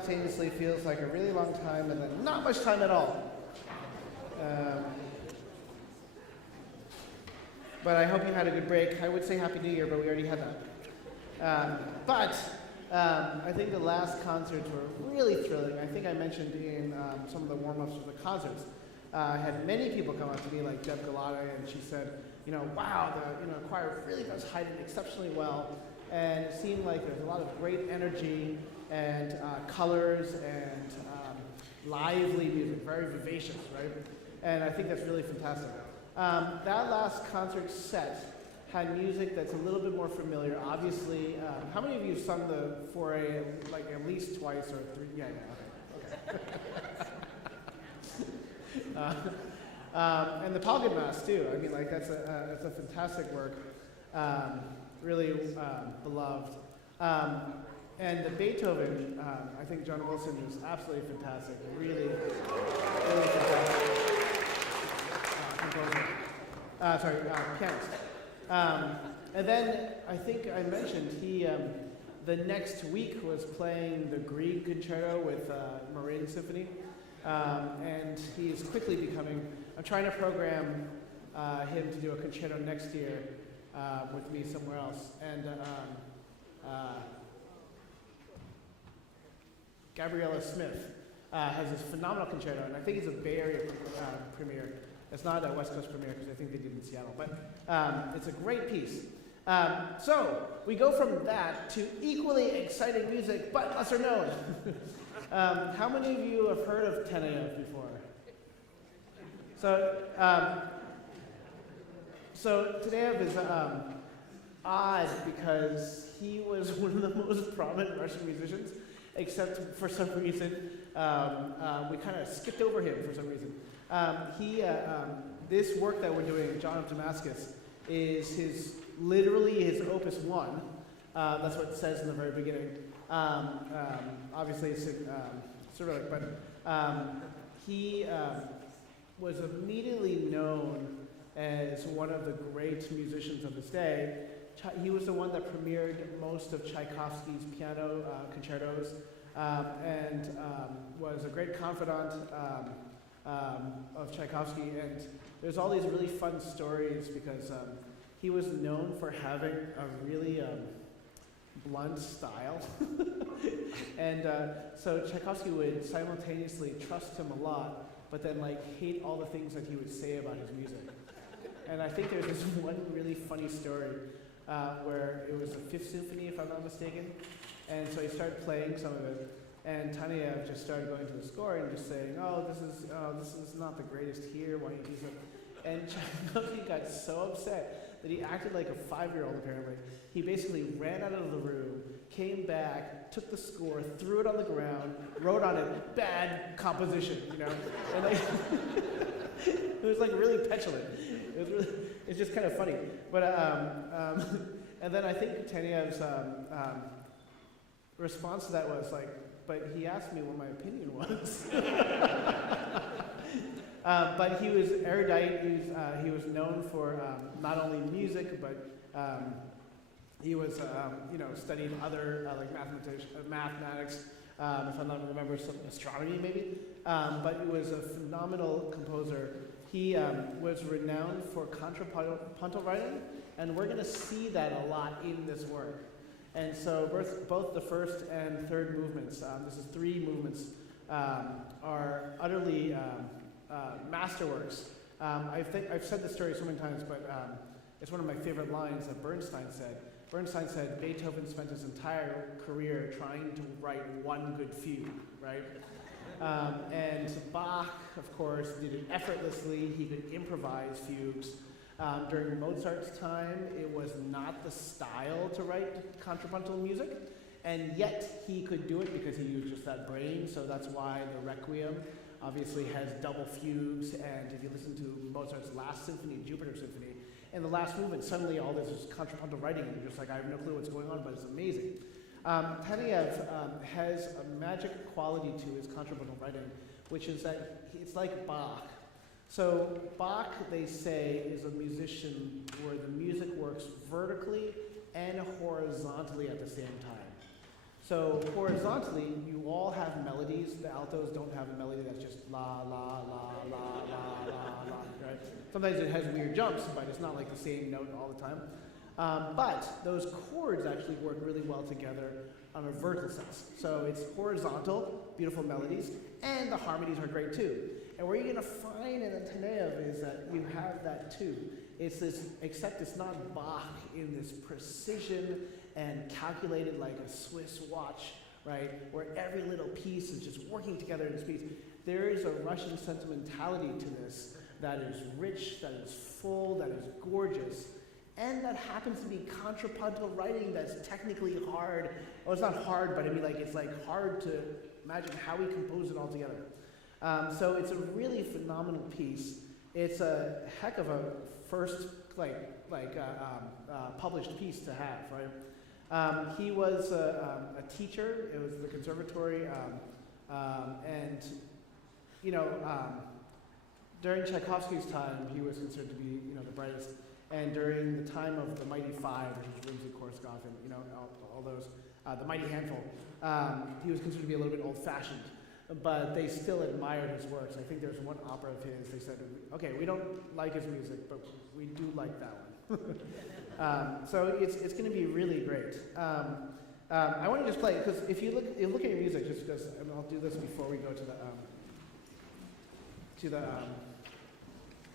simultaneously feels like a really long time and then not much time at all. But I hope you had a good break. I would say Happy New Year, but we already had that. I think the last concerts were really thrilling. I think I mentioned in some of the warm-ups for the concerts, I had many people come up to me, like Deb Galata, and she said, wow, the choir really does hide it exceptionally well. And it seemed like there's a lot of great energy and colors and lively music, very vivacious, right? And I think that's really fantastic. That last concert set had music that's a little bit more familiar. Obviously, how many of you sung the 4A like at least twice or three? Yeah, okay. And the Palgan Mass too. I mean, like that's a fantastic work, really beloved. And the Beethoven, I think John Wilson was absolutely fantastic. Really, really fantastic. Pianist. And then I think I mentioned he, the next week was playing the Grieg Concerto with Marin Symphony. And he is quickly becoming, I'm trying to program him to do a concerto next year with me somewhere else. And Gabriella Smith has this phenomenal concerto, and I think it's a Bay Area premiere. It's not a West Coast premiere because I think they did it in Seattle, but it's a great piece. So we go from that to equally exciting music, but lesser known. How many of you have heard of Teneyev before? So Teneyev is odd because he was one of the most prominent Russian musicians, except for some reason we kind of skipped over him for some reason. This work that we're doing, John of Damascus, is literally his opus 1. That's what it says in the very beginning. Obviously, it's Cyrillic, but he was immediately known as one of the great musicians of his day. He was the one that premiered most of Tchaikovsky's piano concertos and was a great confidant of Tchaikovsky. And there's all these really fun stories because he was known for having a really blunt style. And so Tchaikovsky would simultaneously trust him a lot, but then hate all the things that he would say about his music. And I think there's this one really funny story where it was the Fifth Symphony, if I'm not mistaken. And so he started playing some of it, and Taneyev just started going to the score and just saying, this is not the greatest here, why don't you do something? And Tchaikovsky got so upset that he acted like a 5-year-old apparently. He basically ran out of the room, came back, took the score, threw it on the ground, wrote on it, bad composition, And it was really petulant. It's just kind of funny. But and then I think Taneyev's response to that was but he asked me what my opinion was. But he was erudite. He was known for not only music, but he was studied other mathematics. If I'm not remember, some astronomy maybe. But he was a phenomenal composer. He was renowned for contrapuntal writing, and we're going to see that a lot in this work. And so both the first and third movements, this is 3 movements, are utterly masterworks. I've said this story so many times, but it's one of my favorite lines that Bernstein said. Bernstein said Beethoven spent his entire career trying to write one good fugue, right? And Bach, of course, did it effortlessly. He could improvise fugues. During Mozart's time, it was not the style to write contrapuntal music, and yet he could do it because he used just that brain, so that's why the Requiem obviously has double fugues, and if you listen to Mozart's last symphony, Jupiter Symphony, in the last movement, suddenly all this is contrapuntal writing, and you're just I have no clue what's going on, but it's amazing. Taneyev has a magic quality to his contrapuntal writing, which is that it's like Bach. So Bach, they say, is a musician where the music works vertically and horizontally at the same time. So horizontally, you all have melodies. The altos don't have a melody that's just la, la, la, la, la, la, la, right? Sometimes it has weird jumps, but it's not like the same note all the time. But those chords actually work really well together on a vertical sense. So it's horizontal, beautiful melodies, and the harmonies are great too. And where you're going to find in the Teneo is that you have that too. It's this, except it's not Bach in this precision and calculated like a Swiss watch, right? Where every little piece is just working together in this piece. There is a Russian sentimentality to this that is rich, that is full, that is gorgeous, and that happens to be contrapuntal writing that's technically hard. Well, it's not hard, but I mean, like, it's like hard to imagine how we compose it all together. So it's a really phenomenal piece. It's a heck of a first, published piece to have, right? He was a teacher. It was the conservatory, and you know, during Tchaikovsky's time, he was considered to be, you know, the brightest. And during the time of the Mighty Five, which was Rimsky-Korsakov and, you know, all those, the Mighty Handful, he was considered to be a little bit old-fashioned, but they still admired his works. I think there's one opera of his. They said, okay, we don't like his music, but we do like that one. So it's going to be really great. I want to just play, because if you look at your music, just because, and I'll do this before we go to the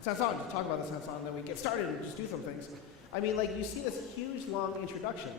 chanson, to talk about the chanson, and then we get started and just do some things. I mean, like, you see this huge, long introduction.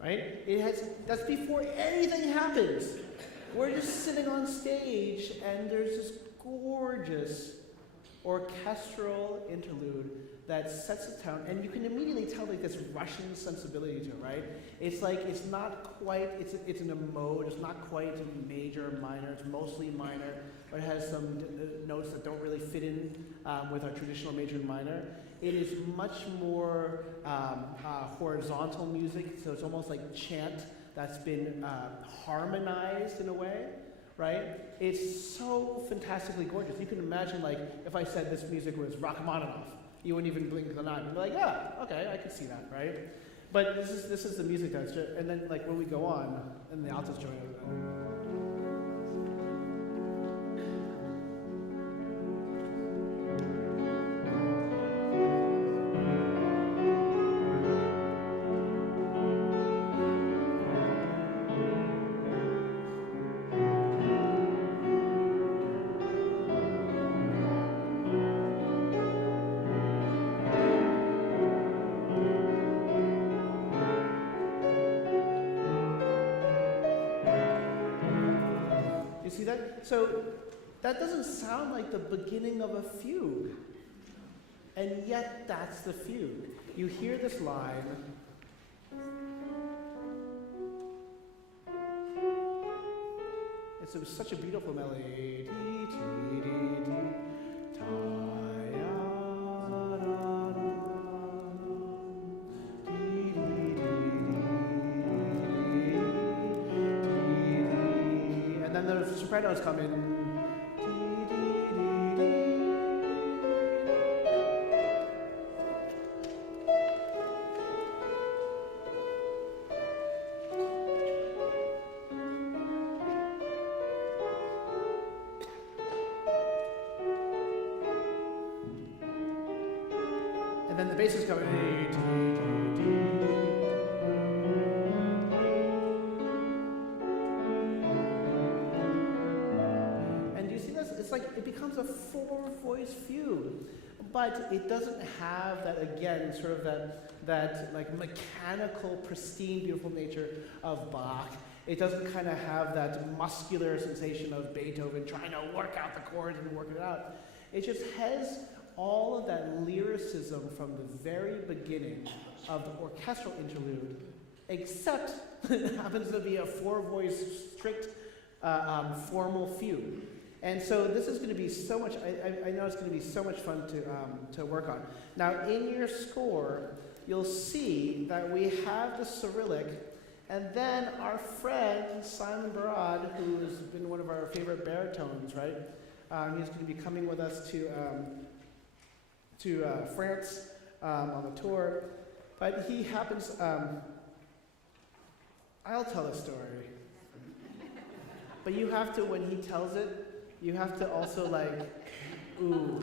Right? That's before anything happens. We're just sitting on stage and there's this gorgeous orchestral interlude that sets the tone, and you can immediately tell like this Russian sensibility to it, right? It's like, it's not quite, it's in a mode, it's not quite major or minor, it's mostly minor, but it has some notes that don't really fit in with our traditional major and minor. It is much more horizontal music, so it's almost like chant that's been harmonized in a way, right? It's so fantastically gorgeous. You can imagine, like, if I said this music was Rachmaninoff, you wouldn't even blink an eye. You'd be like, yeah, okay, I can see that, right? But this is the music that's just, and then like when we go on, and the altos join over. so that doesn't sound like the beginning of a fugue. And yet that's the fugue. You hear this line. It's such a beautiful melody. And then the sopranos come in. And then the bass is coming. And you see this? It's like it becomes a four-voice fugue, but it doesn't have that, again, sort of that like mechanical, pristine, beautiful nature of Bach. It doesn't kind of have that muscular sensation of Beethoven trying to work out the chords and work it out. It just has all of that lyricism from the very beginning of the orchestral interlude, except it happens to be a four-voice, strict, formal fugue. And so this is going to be so much, I know it's going to be so much fun to work on. Now, in your score, you'll see that we have the Cyrillic, and then our friend, Simon Barad, who has been one of our favorite baritones, right? He's going to be coming with us to France on the tour, but he happens, I'll tell a story, but you have to, when he tells it, you have to also like, ooh,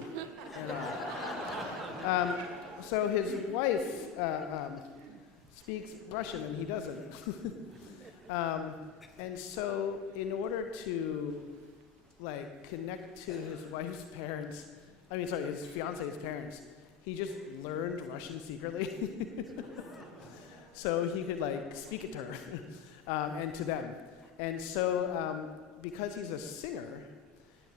and so his wife speaks Russian and he doesn't. And so in order to like connect to his wife's parents, his fiance's parents, he just learned Russian secretly. So he could like speak it to her and to them. And so because he's a singer,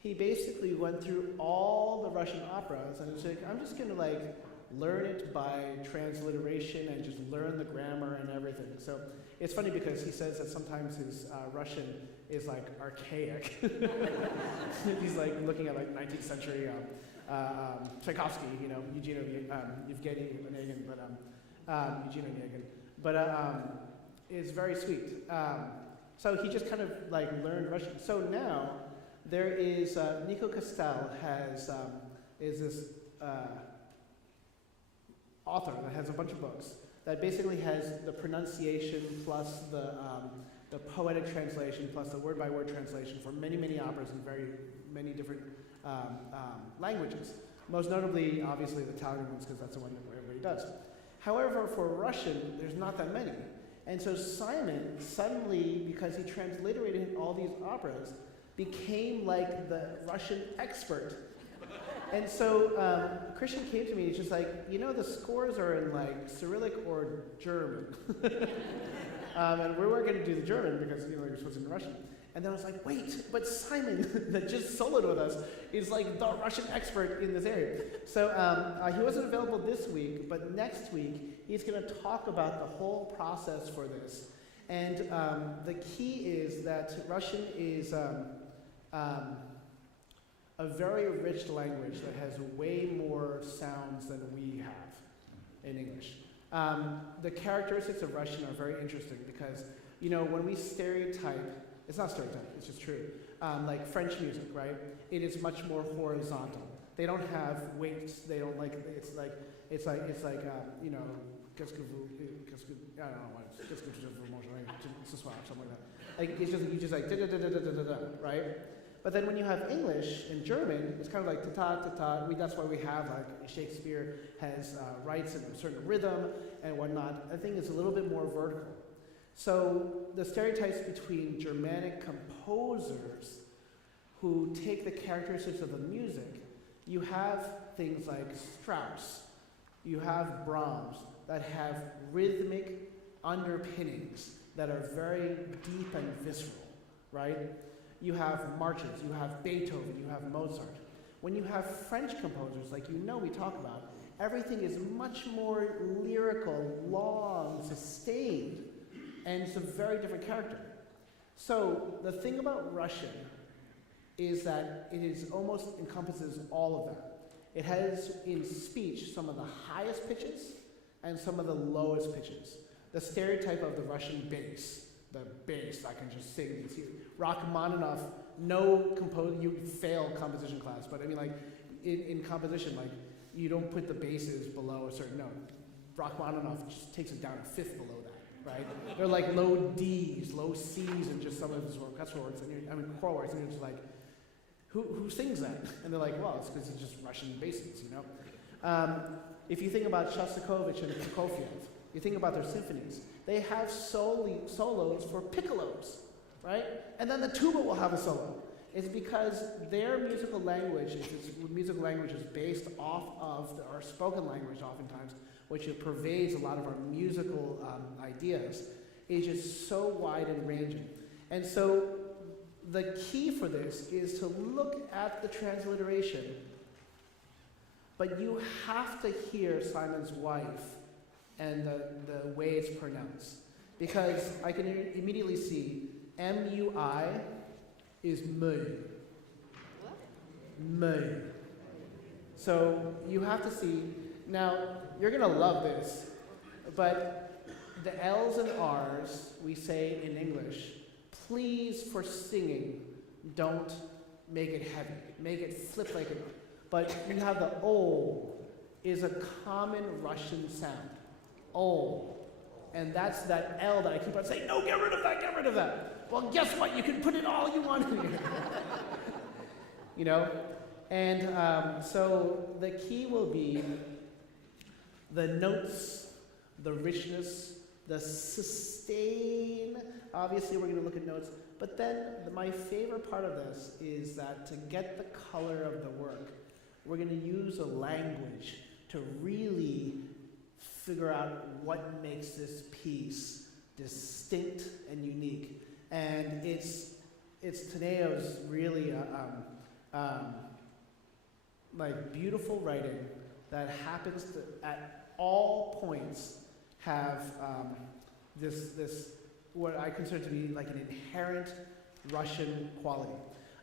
he basically went through all the Russian operas and was like, I'm just gonna like learn it by transliteration and just learn the grammar and everything. So it's funny because he says that sometimes his Russian is like archaic. He's like looking at like 19th century Tchaikovsky, Evgeny Onegin, Eugene Onegin, but it's very sweet. So he just kind of like learned Russian. So now there is Nico Costel is this author that has a bunch of books that basically has the pronunciation plus the poetic translation plus the word-by-word translation for many, many operas in very many different languages. Most notably, obviously, the Italian ones, because that's the one that everybody does. However, for Russian, there's not that many. And so Simon suddenly, because he transliterated all these operas, became like the Russian expert. And so Christian came to me, he's just like, the scores are in like Cyrillic or German. And we weren't going to do the German because, you're supposed to be Russian. And then I was like, wait, but Simon, that just soloed with us, is like the Russian expert in this area. So he wasn't available this week, but next week, he's going to talk about the whole process for this. And the key is that Russian is a very rich language that has way more sounds than we have in English. The characteristics of Russian are very interesting because, when we stereotype, it's not stereotype, it's just true. Like French music, right? It is much more horizontal. They don't have weights. They don't like. It's like qu'est-ce que vous, I don't know what. Qu'est-ce que je vous mange ce soir, something like that. Like it's just you just like da da da da da da da, right? But then when you have English and German, it's kind of like ta-ta, ta-ta. That's why we have like Shakespeare has writes in a certain rhythm and whatnot. I think it's a little bit more vertical. So the stereotypes between Germanic composers who take the characteristics of the music, you have things like Strauss, you have Brahms that have rhythmic underpinnings that are very deep and visceral, right? you have marches, you have Beethoven, you have Mozart. When you have French composers, like we talk about, everything is much more lyrical, long, sustained, and it's a very different character. So the thing about Russian is that it is almost encompasses all of that. It has in speech some of the highest pitches and some of the lowest pitches. The stereotype of the Russian bass, I can just sing these. Rachmaninoff, you fail composition class, but I mean, like, in composition, like, you don't put the basses below a certain note. Rachmaninoff just takes it down a fifth below that, right? They're like low Ds, low Cs, and just some of his orchestral works, choral works, and you're just like, who sings that? And they're like, well, it's because it's just Russian basses, If you think about Shostakovich and Prokofiev, you think about their symphonies, they have solos for piccolos, right? And then the tuba will have a solo. It's because their musical language is based off of our spoken language oftentimes, which pervades a lot of our musical ideas, is just so wide and ranging. And so the key for this is to look at the transliteration, but you have to hear Simon's wife and the way it's pronounced. Because I can immediately see M-U-I is me. Me. So you have to see, now you're gonna love this, but the L's and R's we say in English, please for singing, don't make it heavy. Make it flip like it. But you have the O is a common Russian sound. O. And that's that L that I keep on saying, no, get rid of that, get rid of that. Well, guess what? You can put in all you want in here. And so the key will be the notes, the richness, the sustain. Obviously, we're going to look at notes. But then my favorite part of this is that to get the color of the work, we're going to use a language to really figure out what makes this piece distinct and unique. And it's Taneo's really like beautiful writing that happens to, at all points, have this what I consider to be like an inherent Russian quality.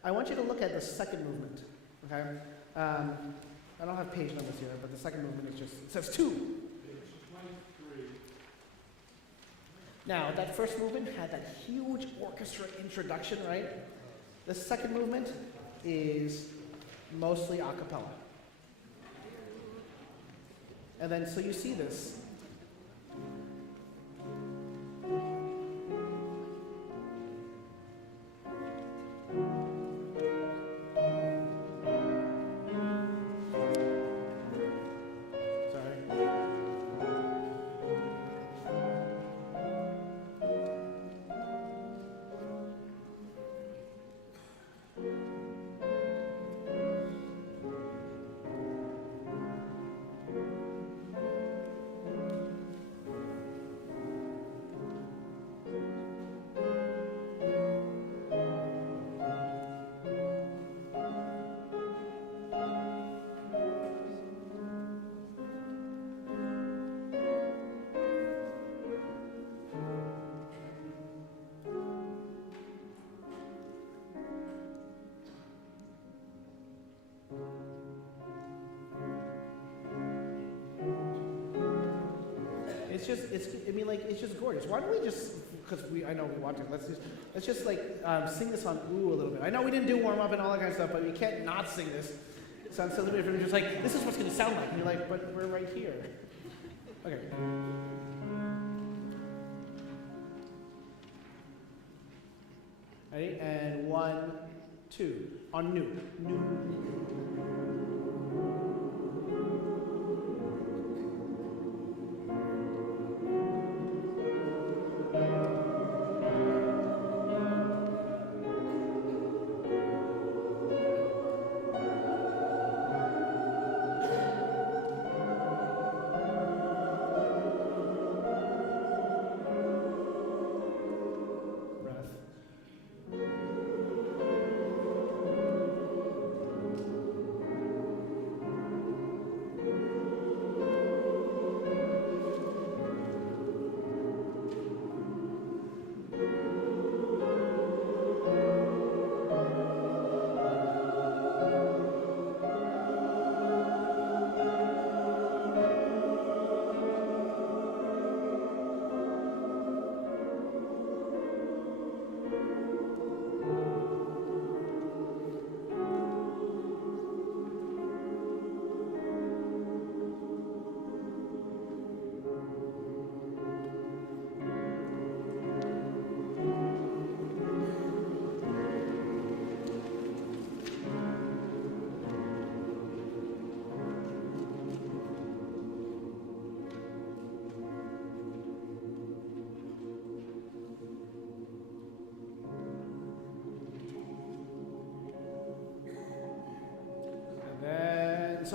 I want you to look at the second movement, okay? I don't have page numbers here, but the second movement is just, it says 2. Page 23. Now, that first movement had that huge orchestra introduction, right? The second movement is mostly a cappella. And then, so you see this. It's just gorgeous. Why don't we just, because I know we want to, let's just sing this on Ooh a little bit. I know we didn't do warm up and all that kind of stuff, but we can't not sing this. It sounds so weird if we're just like, this is what's going to sound like. And you're like, but we're right here. Okay. Ready? And 1, 2. On new.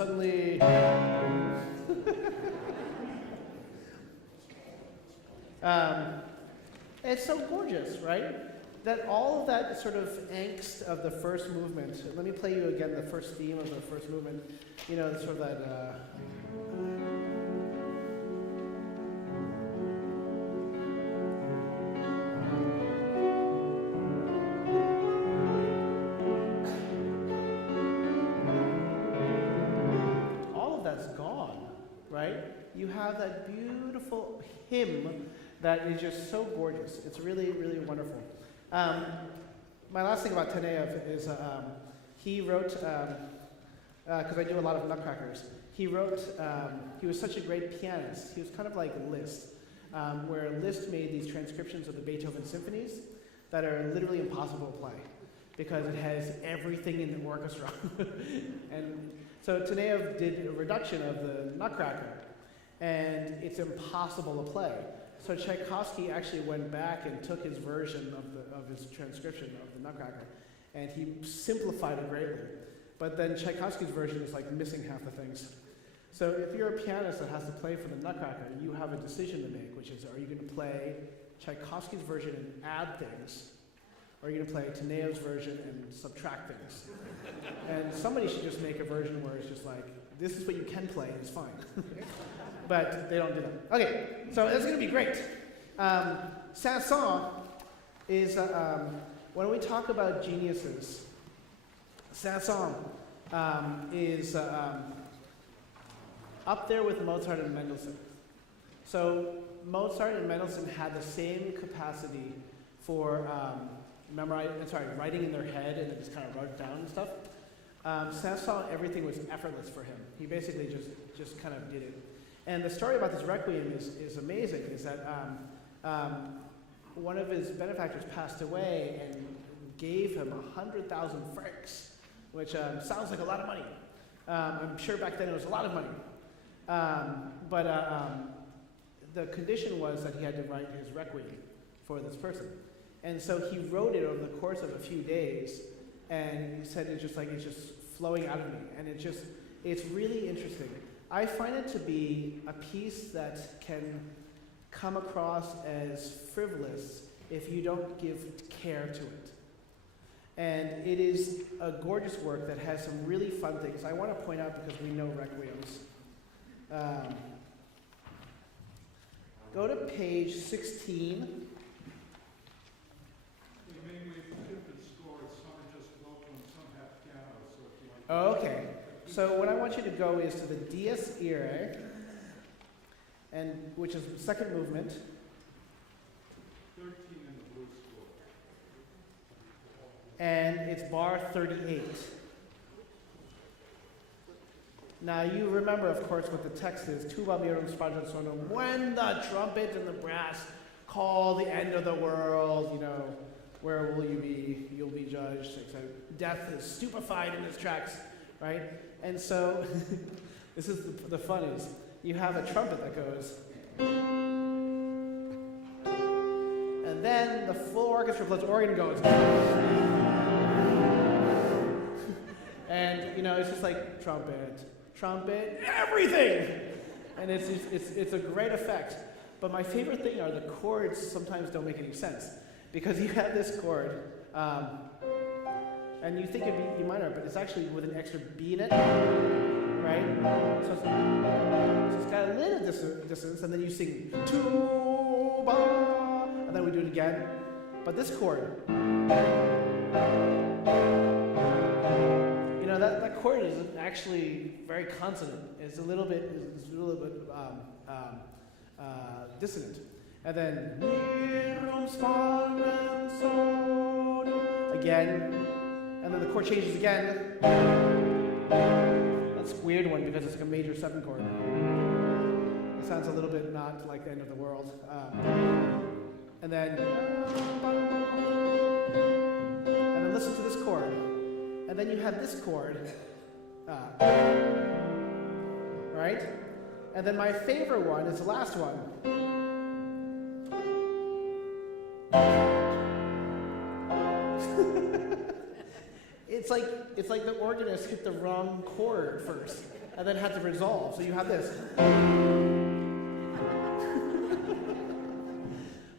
suddenly... It's so gorgeous, right? That all of that sort of angst of the first movement. Let me play you again the first theme of the first movement. You know, sort of that... all of that's gone, right? You have that beautiful hymn that is just so gorgeous. It's really, really wonderful. My last thing about Taneyev is he wrote, because I do a lot of nutcrackers, he wrote, he was such a great pianist. He was kind of like Liszt, where Liszt made these transcriptions of the Beethoven symphonies that are literally impossible to play because it has everything in the orchestra. And so Taneyev did a reduction of the nutcracker, and it's impossible to play. So Tchaikovsky actually went back and took his version of his transcription of the Nutcracker, and he simplified it greatly. But then Tchaikovsky's version is like missing half the things. So if you're a pianist that has to play for the Nutcracker, you have a decision to make, which is, are you going to play Tchaikovsky's version and add things, or are you going to play Taneyev's version and subtract things? And somebody should just make a version where it's just like, this is what you can play, it's fine. But they don't do that. Okay, so it's going to be great. Saint-Saëns is, when we talk about geniuses, Saint-Saëns is up there with Mozart and Mendelssohn. So Mozart and Mendelssohn had the same capacity for writing in their head and just kind of wrote down and stuff. Saint-Saëns, everything was effortless for him. He basically just kind of did it. And the story about this Requiem is amazing, is that one of his benefactors passed away and gave him 100,000 francs, which sounds like a lot of money. I'm sure back then it was a lot of money. But the condition was that he had to write his Requiem for this person. And so he wrote it over the course of a few days, and he said it's just flowing out of me. And it's really interesting. I find it to be a piece that can come across as frivolous if you don't give care to it. And it is a gorgeous work that has some really fun things. I want to point out, because we know Requiems. Go to page 16. Oh, okay. So what I want you to go is to the Dies Irae, and which is the second movement. 13 in the blue score. And it's bar 38. Now you remember, of course, what the text is. Tuba mirum sparta sonum. When the trumpet and the brass call the end of the world, you know, where will you be? You'll be judged. Etc. Death is stupefied in his tracks, right? And so, this is the fun is, you have a trumpet that goes, and then the full orchestra plus organ goes, and you know, it's just like trumpet, everything, and it's a great effect. But my favorite thing are the chords. Sometimes don't make any sense, because you have this chord. And you think it'd be E minor, but it's actually with an extra B in it, right? So it's got a little dissonance, and then you sing tuba, and then we do it again. But this chord, you know, that chord is actually very consonant. It's a little bit dissonant. And then again. And then the chord changes again. That's a weird one because it's like a major 7 chord. It sounds a little bit not like the end of the world. And then listen to this chord. And then you have this chord. Right? And then my favorite one is the last one. It's like the organist hit the wrong chord first, and then had to resolve. So you have this.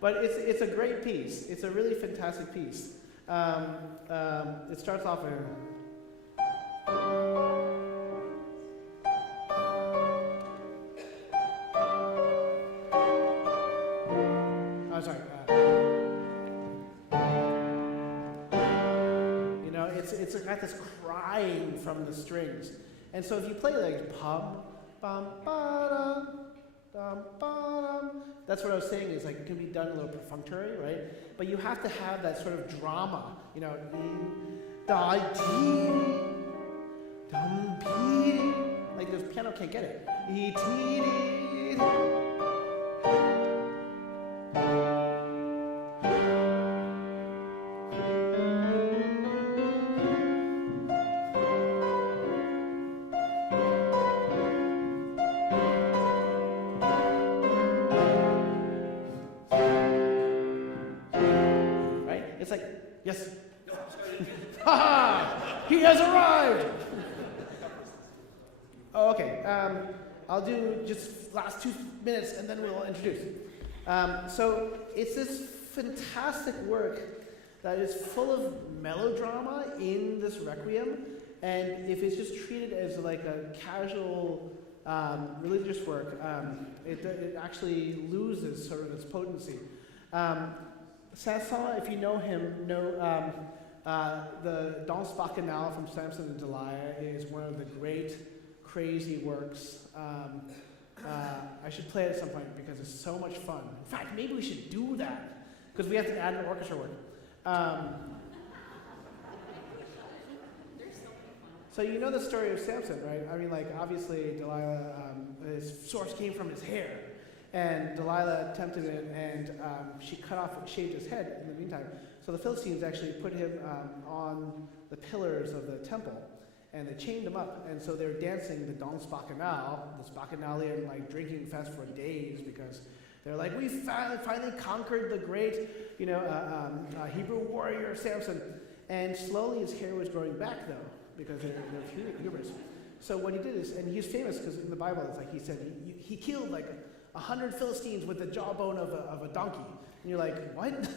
But it's a great piece. It's a really fantastic piece. It starts off in... Oh, sorry. It's got this crying from the strings. And so if you play like pum, bum, ba-dum, dum, ba-dum, that's what I was saying is like it can be done a little perfunctory, right? But you have to have that sort of drama, da, dee, dum, pee. Like the piano can't get it. E, tee, dee. Yes. Ha ha! He has arrived! Oh, okay. I'll do just last 2 minutes and then we'll introduce. So it's this fantastic work that is full of melodrama in this requiem. And if it's just treated as like a casual religious work, it actually loses sort of its potency. Saint-Saëns, if you know him, the Danse Bacchanale from Samson and Delilah is one of the great, crazy works. I should play it at some point because it's so much fun. In fact, maybe we should do that because we have to add an orchestra work. So you know the story of Samson, right? I mean, like, obviously, Delilah, his source came from his hair. And Delilah tempted him, and she shaved his head in the meantime. So the Philistines actually put him on the pillars of the temple, and they chained him up. And so they were dancing the Danse Bacchanale, this Bacchanalian like drinking fest for days, because they're like, we finally conquered the great, Hebrew warrior Samson. And slowly his hair was growing back though, because they're humorous. So what he did is, and he's famous because in the Bible it's like he said he killed like 100 Philistines with the jawbone of a donkey. And you're like, what?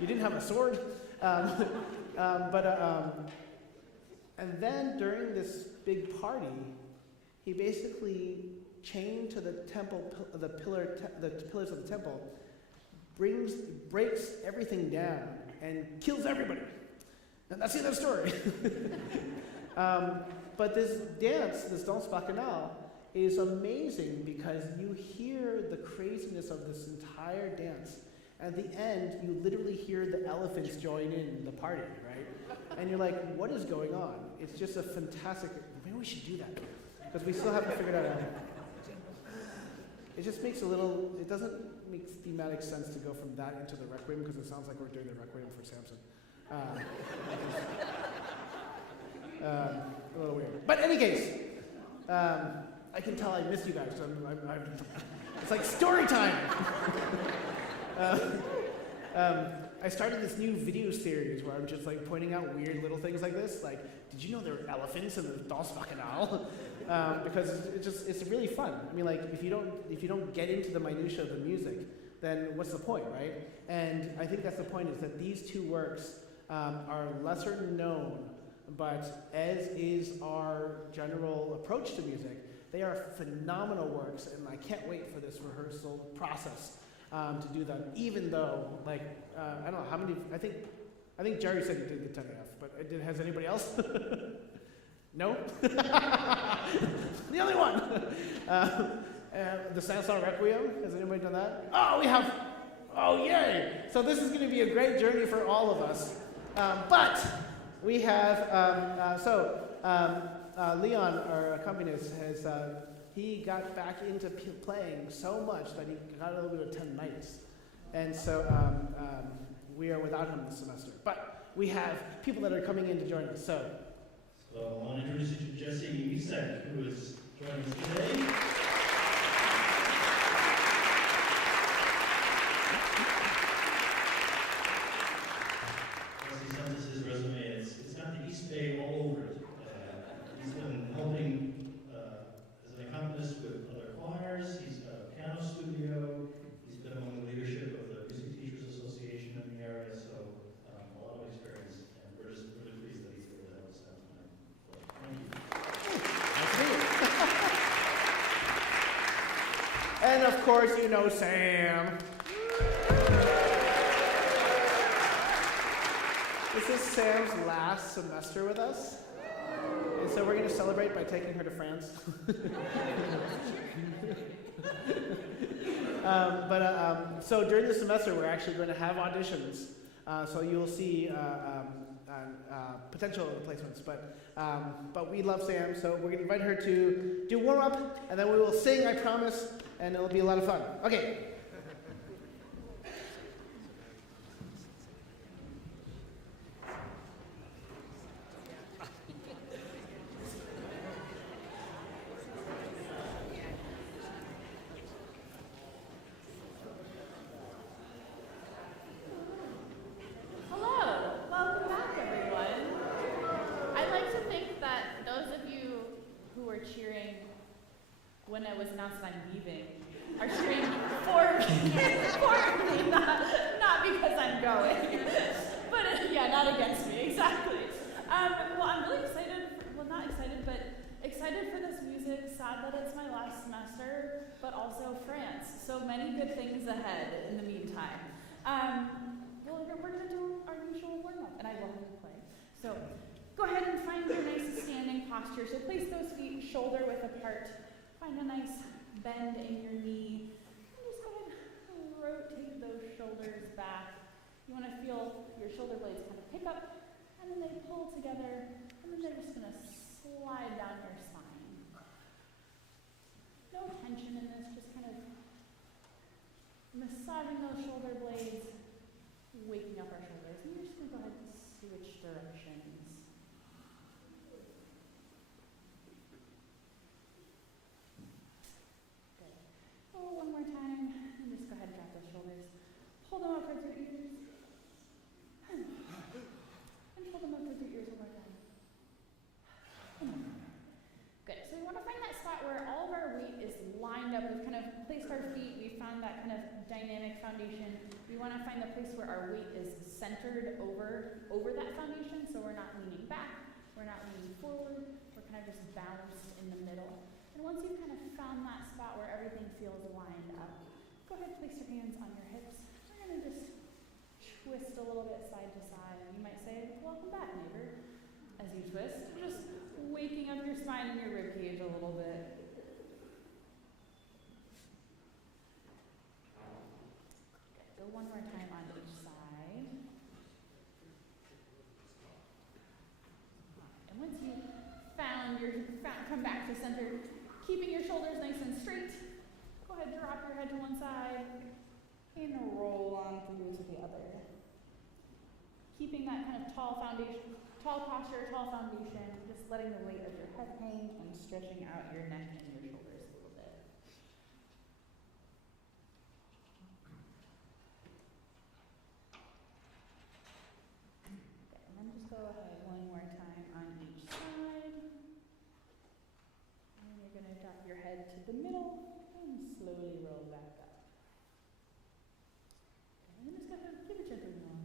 You didn't have a sword? And then during this big party, he basically chained to the temple, the pillars of the temple, breaks everything down and kills everybody. And that's the end of the story. But this dance, this Danse Bacchanale, is amazing because you hear the craziness of this entire dance. At the end, you literally hear the elephants join in the party, right? And you're like, what is going on? It's just a fantastic, maybe we should do that. Because we still haven't figured out. It just makes it doesn't make thematic sense to go from that into the Requiem because it sounds like we're doing the Requiem for Samson. A little weird. But in any case, I can tell I missed you guys. It's like story time. I started this new video series where I'm just like pointing out weird little things like this. Like, did you know there are elephants in the Danse Bacchanale? Because it's really fun. I mean, like if you don't get into the minutia of the music, then what's the point, right? And I think that's the point is that these two works are lesser known, but as is our general approach to music, they are phenomenal works, and I can't wait for this rehearsal process to do them. Even though, like, I don't know how many. I think Jerry said he did the 10.5, but has anybody else? No. The only one. The Saint-Saëns Requiem. Has anybody done that? Oh, we have. Oh, yay! So this is going to be a great journey for all of us. But we have. Leon, our accompanist, he got back into playing so much that he got a little bit of tendinitis. And so we are without him this semester. But we have people that are coming in to join us. So I want to introduce you to Jesse Misek, who is joining us today. Jesse sent us his resume. It's got the East Bay all over it. He's been helping And of course, you know Sam. This is Sam's last semester with us. And so we're going to celebrate by taking her to France. So during the semester, we're actually going to have auditions. So you'll see potential placements. But we love Sam, so we're going to invite her to do warm-up, and then we will sing, I promise, and it'll be a lot of fun. Okay. When it was announced that I'm leaving, are cheering for me, not because I'm going. But not against me, exactly. Well, I'm really excited, not excited, but excited for this music. Sad that it's my last semester, but also France. So many good things ahead in the meantime. We're going to do our usual warm-up, and I will have to play. So go ahead and find your nice standing posture. So place those feet shoulder width apart. Find a nice bend in your knee. And just go ahead and rotate those shoulders back. You want to feel your shoulder blades kind of pick up, and then they pull together, and then they're just going to slide down your spine. No tension in this, just kind of massaging those shoulder blades, waking up our shoulders. And you're just going to go ahead and switch directions. One more time, and just go ahead and drop those shoulders. Pull them up towards your ears. And pull them up towards your ears one more time. Good. So we want to find that spot where all of our weight is lined up. We've kind of placed our feet. We found that kind of dynamic foundation. We want to find the place where our weight is centered over that foundation, so we're not leaning back. We're not leaning forward. We're kind of just balanced in the middle. And once you've kind of found that spot where everything feels lined up, go ahead and place your hands on your hips. We're going to just twist a little bit side to side. You might say, welcome back, neighbor. As you twist, just waking up your spine and your rib cage a little bit. Good. Go one more time on each side. And once you come back to center, keeping your shoulders nice and straight, go ahead, drop your head to one side, and roll on through to the other. Keeping that kind of tall foundation, tall posture, tall foundation, just letting the weight of your head hang and stretching out your neck and your shoulders a little bit. Okay, and then just go ahead one more time on each side. And you're going to drop your head to the middle and slowly roll back up. Okay, and then just go ahead and give it a gentle yawn.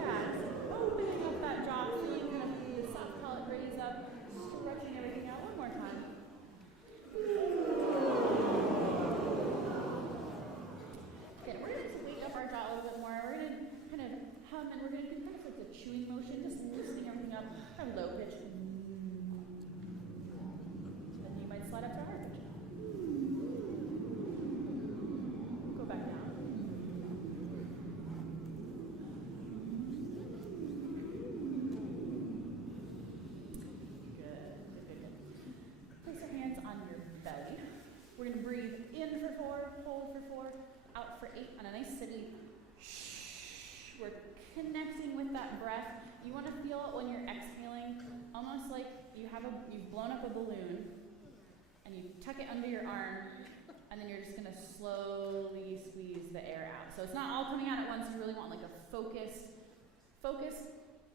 Yeah, so opening up that jaw, feeling kind of the soft palate raise up, stretching everything out one more time. Okay, we're going to wake up our jaw a little bit more. We're going to kind of hum, and we're going to do kind of like a chewing motion, just loosening everything up, a low pitch. Then you might slide up to a higher pitch. Go back down. We're going to breathe in for 4, hold for 4, out for 8 on a nice steady. We're connecting with that breath. You want to feel it when you're exhaling, almost like you've blown up a balloon, and you tuck it under your arm, and then you're just going to slowly squeeze the air out. So it's not all coming out at once. You really want like a focused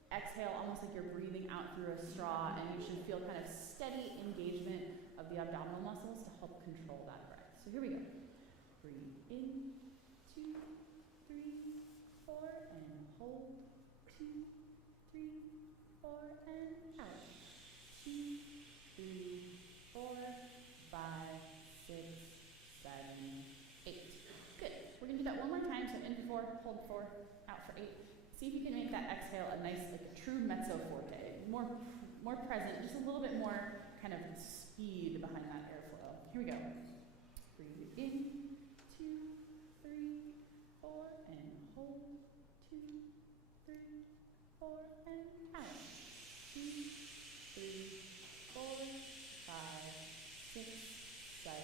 exhale, almost like you're breathing out through a straw, and you should feel kind of steady engagement of the abdominal muscles to help control that breath. So here we go. Breathe in, 2, 3, 4, and hold. 2, 3, 4, and out. 2, 3, 4, 5, that one more time. So in for 4, hold 4, out for 8. See if you can make that exhale a nice, like a true mezzo forte. More present, just a little bit more kind of speed behind that airflow. Here we go. Breathe in, 2, 3, 4, and hold. 2, 3, 4, and out. 2, 3, 4, 5, 6, 7,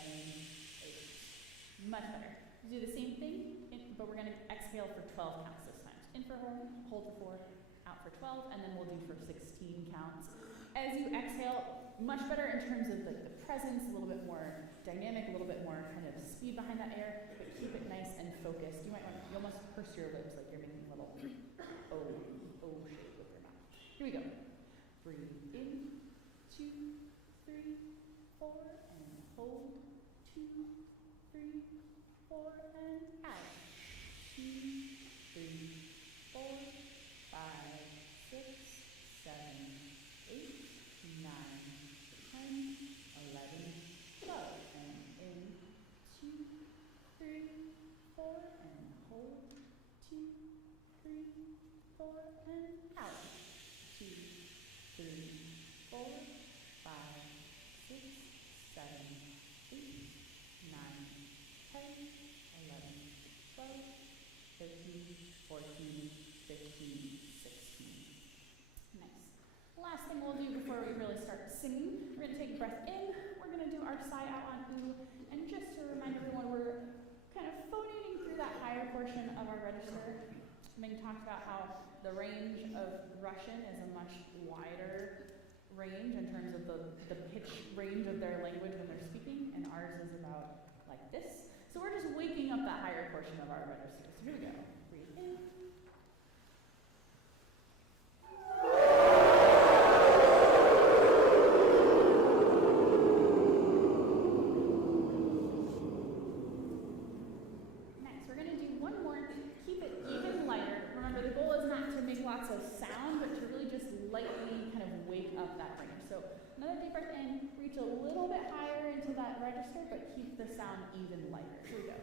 8. Much better. Do the same thing, but we're going to exhale for 12 counts this time. In for 4, hold for 4, out for 12, and then we'll do for 16 counts. As you exhale, much better in terms of like the presence, a little bit more dynamic, a little bit more kind of speed behind that air, but keep it nice and focused. You almost purse your lips like you're making a little O shape with your mouth. Here we go. Breathe in, 2, 3, 4, and hold. 2, 3, 4, and out. 2, 3, 4, 5, 6, 7, 8, 9, 10, 11, 12, and in. 2, 3, 4, and hold. 2, 3, 4, and out. 2, 3, 4, 5, 6, 7, 8, 9, 10, 11, 12, 13, 14, 15, 16. Nice. Last thing we'll do before we really start singing, we're going to take a breath in. We're going to do our sigh out on ooh. And just to remind everyone, we're kind of phonating through that higher portion of our register. Ming talked about how the range of Russian is a much wider range in terms of the pitch range of their language when they're speaking, and ours is about like this. So we're just waking up that higher portion of our register. So here we go. Breathe in. Next, we're going to do one more. Keep it even lighter. Remember, the goal is not to make lots of sound, but to really just lightly kind of wake up that range. So another deep breath in, reach a little bit higher into that register, but keep the sound even lighter. Here we go.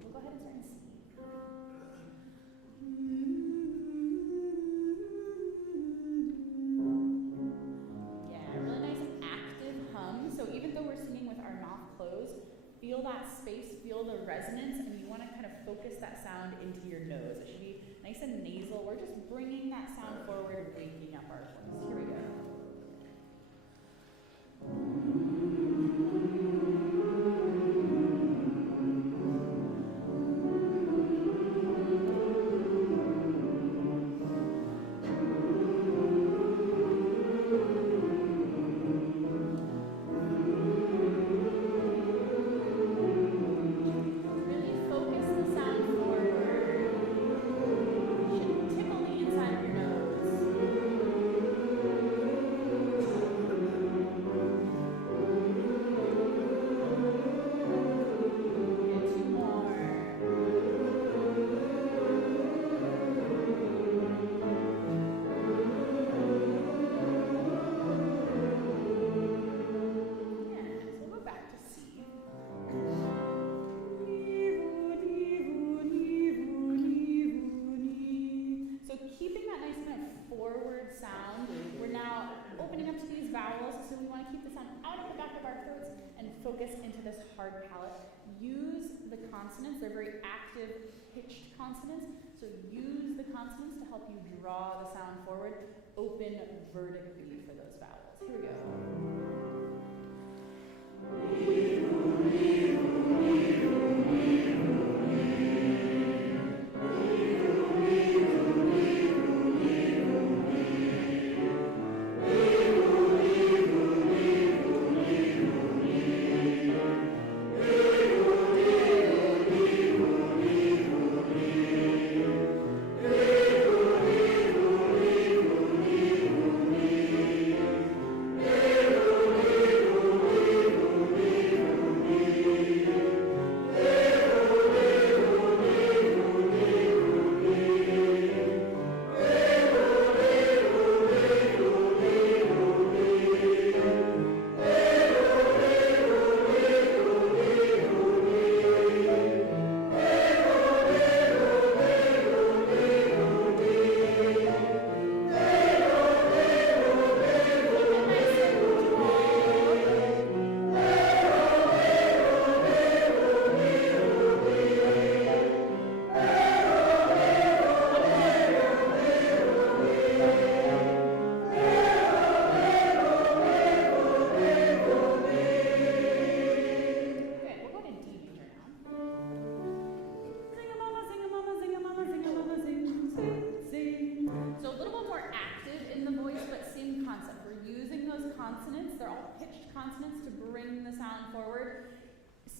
We'll go ahead and start and see. Feel that space, feel the resonance, and you want to kind of focus that sound into your nose. It should be nice and nasal. We're just bringing that sound forward, waking up our voice. Here we go. Focus into this hard palate. Use the consonants. They're very active, pitched consonants. So use the consonants to help you draw the sound forward. Open vertically for those vowels. Here we go.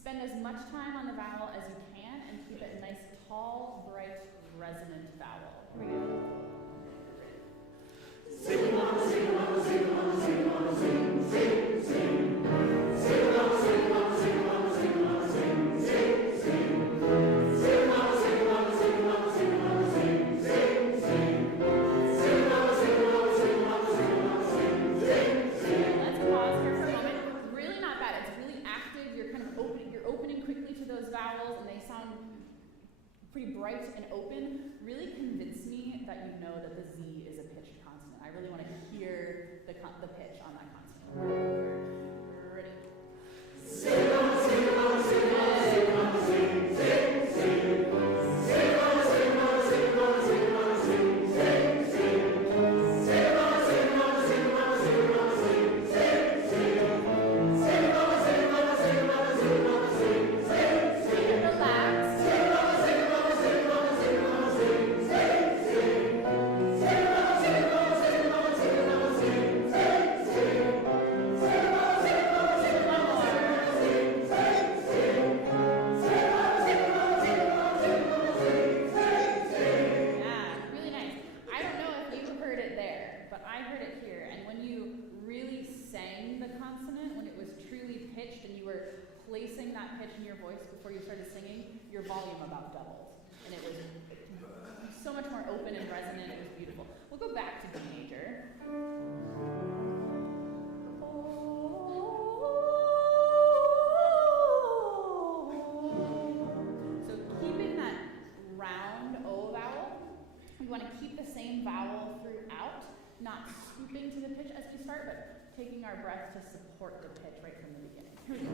Spend as much time on the vowel as you can and keep it a nice, tall, bright, resonant vowel. Here we go. Sing along, sing along, sing along, sing along, sing, sing, sing. Sing along, sing along, sing along, sing along, sing, sing, sing. Sing along, sing along, sing along, sing along, sing, sing, sing. Sing along, sing along, sing along, sing along, sing, sing, sing. Let's pause here for a moment. Really not bad. It's really active. You're kind of opening quickly to those vowels, and they sound pretty bright and open. Really convince me that you know that the Z is a pitched consonant. I really want to hear the pitch on that consonant. Ready? Sing along, sing along, sing along, sing along, sing, sing, sing. Sing along, sing along, sing along, sing along, sing, sing, sing. Sing along, sing along, sing along, sing along, sing, sing, sing. Sing along, sing along, sing along, sing along, sing, sing, sing. Relax. Sing along, sing along, sing along, sing along, sing, sing, sing. Sing along, sing along, sing along, sing along, sing, sing, sing. Sing along, sing along, sing along, sing along, sing, sing, sing. Sing along, sing along, sing along, sing along, sing, sing, sing. Yeah, really nice. I don't know if you heard it there, but I heard it here. And when you really sang the consonant, when it was truly pitched and you were placing that pitch in your voice before you started singing, your volume about doubled. And it was so much more open and resonant. It was beautiful. We'll go back to D major. So keeping that round O vowel, we want to keep the same vowel throughout, not scooping to the pitch as we start, but taking our breath to support the pitch right from the beginning. Here we go.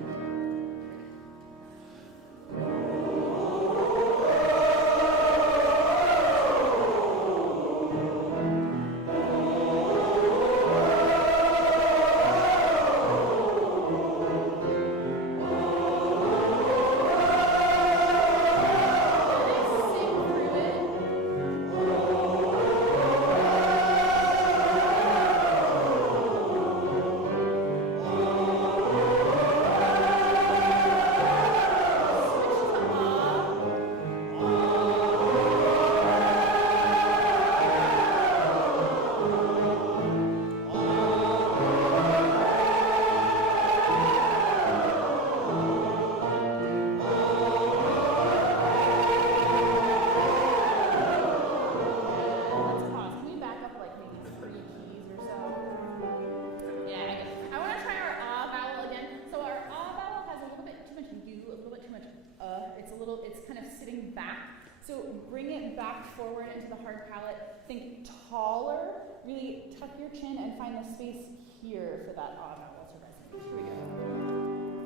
Forward into the hard palate. Think taller. Really tuck your chin and find the space here for that ah vowel to resonate. Here we go.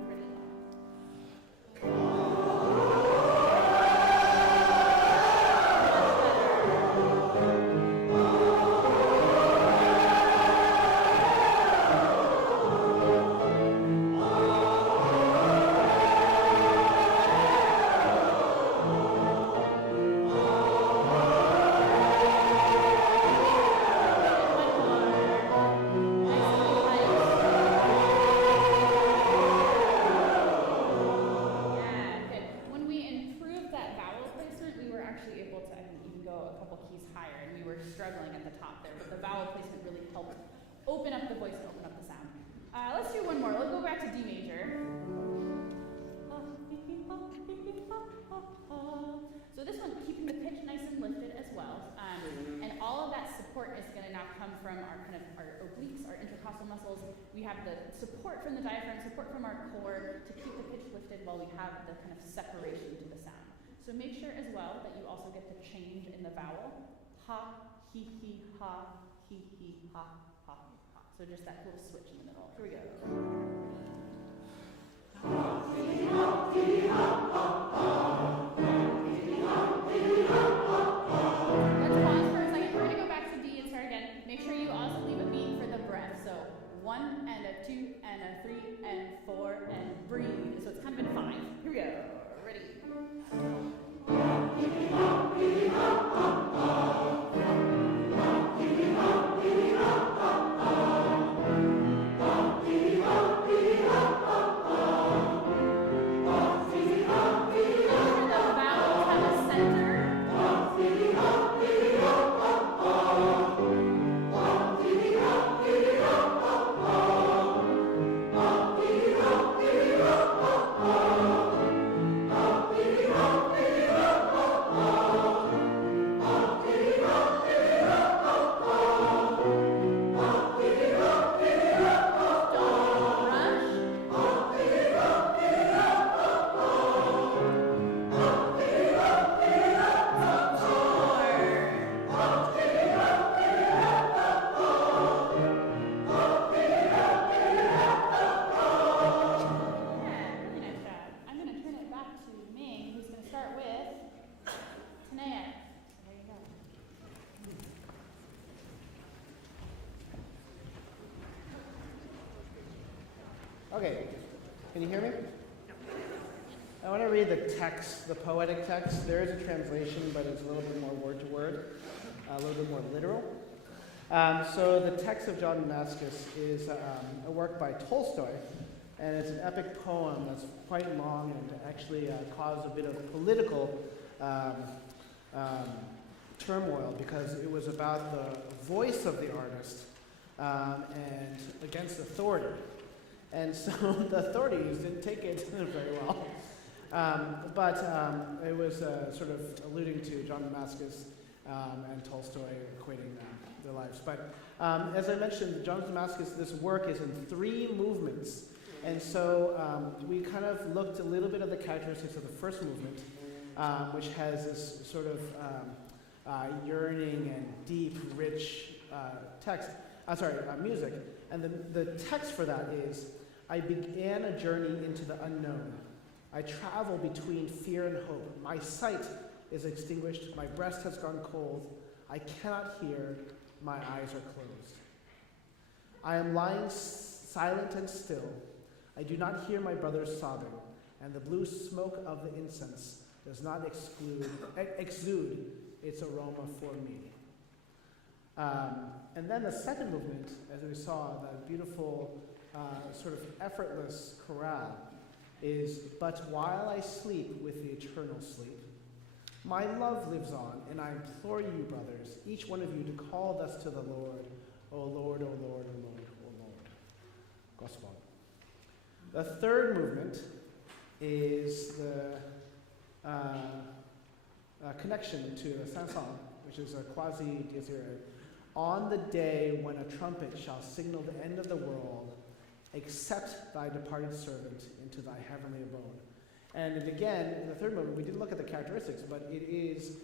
Ready? Struggling at the top there, but the vowel placement really helped open up the voice and open up the sound. Let's do one more. Let's go back to D major. So this one, keeping the pitch nice and lifted as well. And all of that support is going to now come from our obliques, our intercostal muscles. We have the support from the diaphragm, support from our core to keep the pitch lifted while we have the kind of separation to the sound. So make sure as well that you also get the change in the vowel. Ha, he, ha, he, ha, ha, ha. So just that little switch in the middle. Here we go. Let's pause for a second. We're going to go back to D and start again. Make sure you also leave a beat for the breath. So 1 and a 2 and a 3 and 4 and breathe. So it's kind of in 5. Here we go. Ready? Okay, can you hear me? I want to read the text, the poetic text. There is a translation, but it's a little bit more word to word, a little bit more literal. So the text of John Damascus is a work by Tolstoy, and it's an epic poem that's quite long and actually caused a bit of political turmoil because it was about the voice of the artist and against authority. And so the authorities didn't take it very well. But it was sort of alluding to John Damascus and Tolstoy equating their lives. But as I mentioned, John Damascus, this work is in 3 movements. And so we kind of looked a little bit at the characteristics of the first movement, which has this sort of yearning and deep, rich music. And the text for that is, I began a journey into the unknown. I travel between fear and hope. My sight is extinguished. My breast has gone cold. I cannot hear. My eyes are closed. I am lying silent and still. I do not hear my brothers sobbing, and the blue smoke of the incense does not exude its aroma for me. And then the second movement, as we saw, that beautiful sort of effortless chorale, is, but while I sleep with the eternal sleep, my love lives on, and I implore you, brothers, each one of you, to call thus to the Lord, O Lord, O Lord, O Lord, O Lord. Gospel. The third movement is the connection to a Sanson, which is a quasi-dies irae. On the day when a trumpet shall signal the end of the world, accept thy departed servant into thy heavenly abode. And again, in the third movement, we didn't look at the characteristics, but it is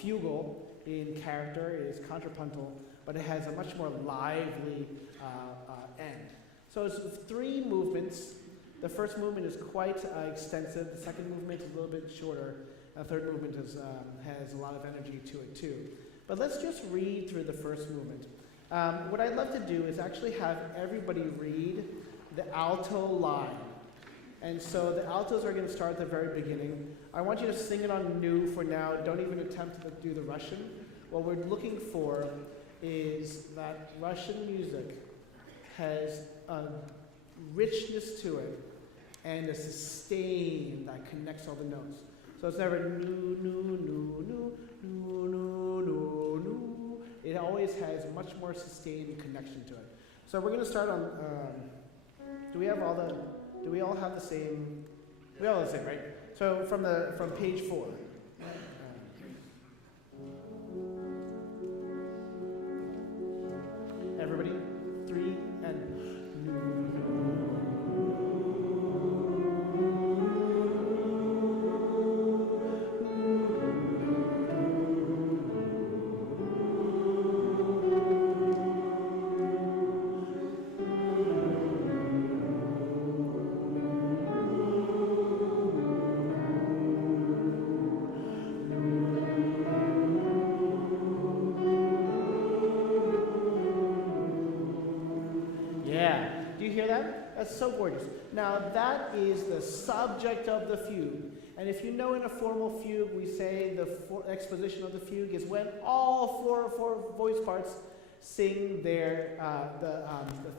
fugal in character, it is contrapuntal, but it has a much more lively end. So it's 3 movements. The first movement is quite extensive. The second movement is a little bit shorter. The third movement has a lot of energy to it too. But let's just read through the first movement. What I'd love to do is actually have everybody read the alto line. And so the altos are going to start at the very beginning. I want you to sing it on new for now. Don't even attempt to do the Russian. What we're looking for is that Russian music has a richness to it and a sustain that connects all the notes. So it's never nu, nu, nu, nu, nu, nu, nu, nu. It always has much more sustained connection to it. So we're going to start on, do we all have the same, we all have the same, right? So from page 4. Everybody, 3 and that's so gorgeous. Now that is the subject of the fugue. And if you know in a formal fugue, we say the exposition of the fugue is when all four voice parts sing their the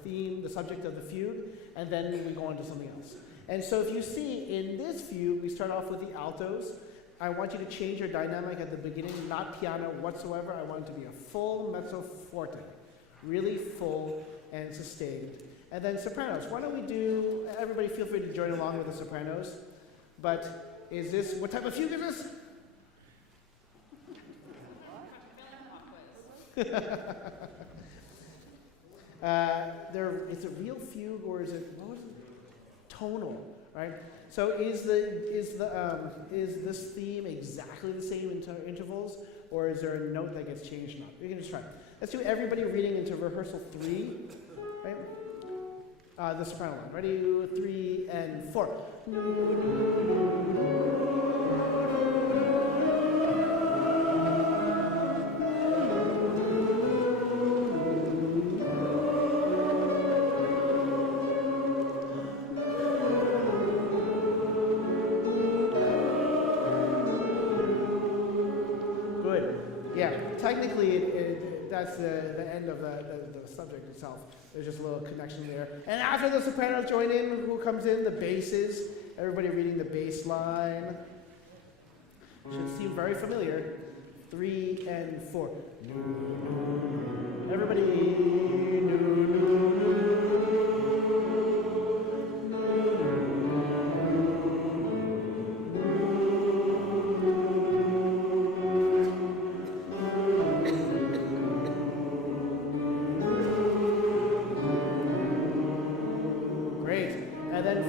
theme, the subject of the fugue, and then we go on to something else. And so if you see in this fugue, we start off with the altos. I want you to change your dynamic at the beginning, not piano whatsoever. I want it to be a full mezzo forte, really full and sustained. And then sopranos. Why don't we do, everybody feel free to join along with the sopranos. But is this, what type of fugue is this? Is it real fugue or is it, what was it? Tonal, right? So is this theme exactly the same intervals, or is there a note that gets changed? Not. We can just try. Let's do everybody reading into rehearsal 3, right? The soprano line. Ready? 3 and 4. Yeah, technically, that's the end of the subject itself. There's just a little connection there. And after the sopranos join in, who comes in? The basses. Everybody reading the bass line. Should seem very familiar. 3 and 4. Everybody.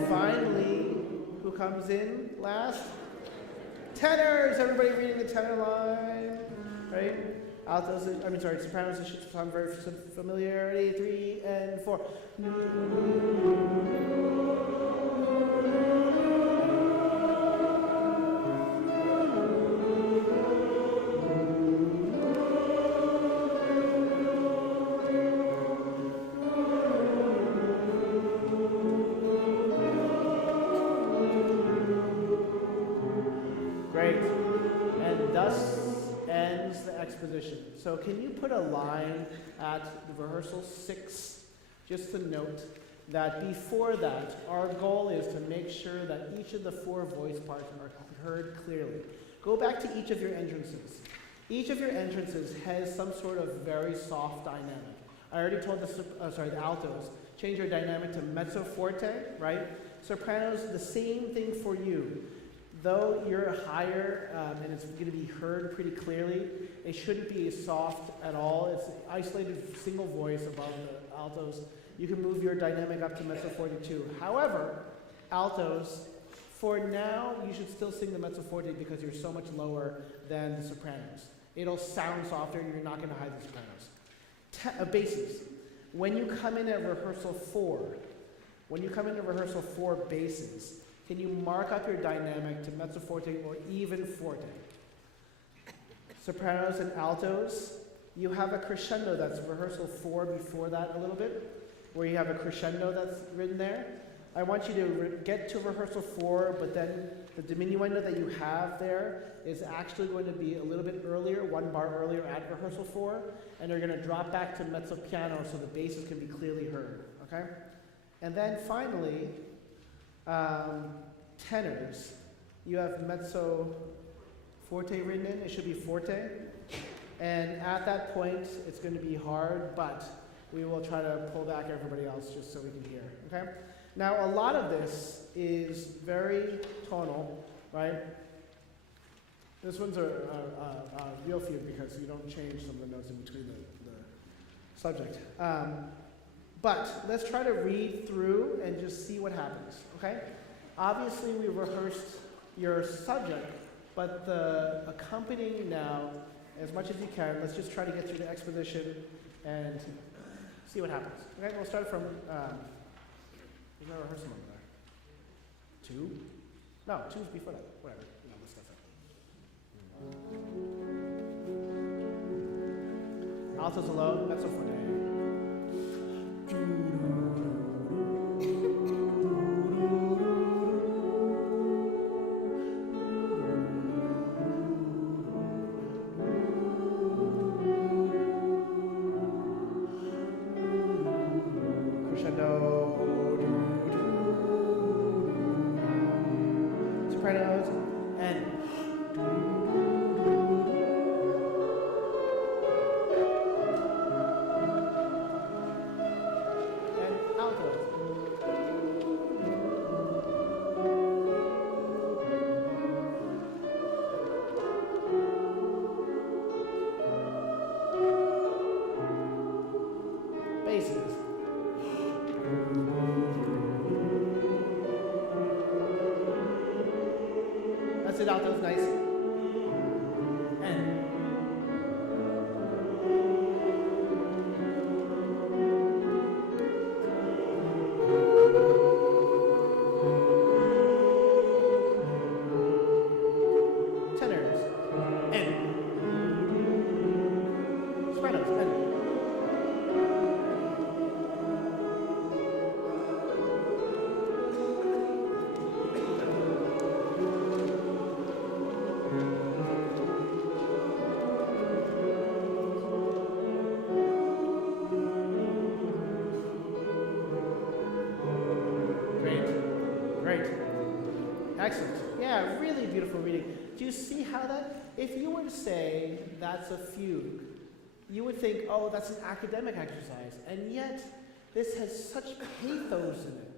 Finally, who comes in last? Tenors! Everybody reading the tenor line, right? Altos, sopranos, it should sound very familiarity. 3 and 4. So can you put a line at the rehearsal 6, just to note that before that, our goal is to make sure that each of the 4 voice parts are heard clearly. Go back to each of your entrances. Each of your entrances has some sort of very soft dynamic. I already told the altos, change your dynamic to mezzo forte, right? Sopranos, the same thing for you. Though you're higher and it's going to be heard pretty clearly, it shouldn't be soft at all. It's isolated single voice above the altos. You can move your dynamic up to mezzo forte too. However, altos, for now, you should still sing the mezzo forte because you're so much lower than the sopranos. It'll sound softer and you're not going to hide the sopranos. Basses. When you come in at rehearsal 4, basses, can you mark up your dynamic to mezzo forte or even forte? Sopranos and altos, you have a crescendo that's rehearsal 4 before that a little bit, where you have a crescendo that's written there. I want you to get to rehearsal 4, but then the diminuendo that you have there is actually going to be a little bit earlier, 1 bar earlier at rehearsal 4, and they're going to drop back to mezzo piano so the basses can be clearly heard, okay? And then finally, tenors, you have mezzo forte written in, it should be forte. And at that point, it's going to be hard, but we will try to pull back everybody else just so we can hear, okay? Now, a lot of this is very tonal, right? This one's a real few because you don't change some of the notes in between the subject. But let's try to read through and just see what happens, okay? Obviously, we rehearsed your subject, but the accompanying now, as much as you can, let's just try to get through the exposition and see what happens. Okay, we'll start from, there's no rehearsal number there. 2? No, 2's before that, whatever. No, let's start that. Altos alone, mezzo forte. Sopranos and altos. Basses. That's it, altos, nice. And tenors. And sopranos. And excellent. Yeah, really beautiful reading. Do you see how that, if you were to say that's a fugue, you would think, oh, that's an academic exercise. And yet, this has such pathos in it.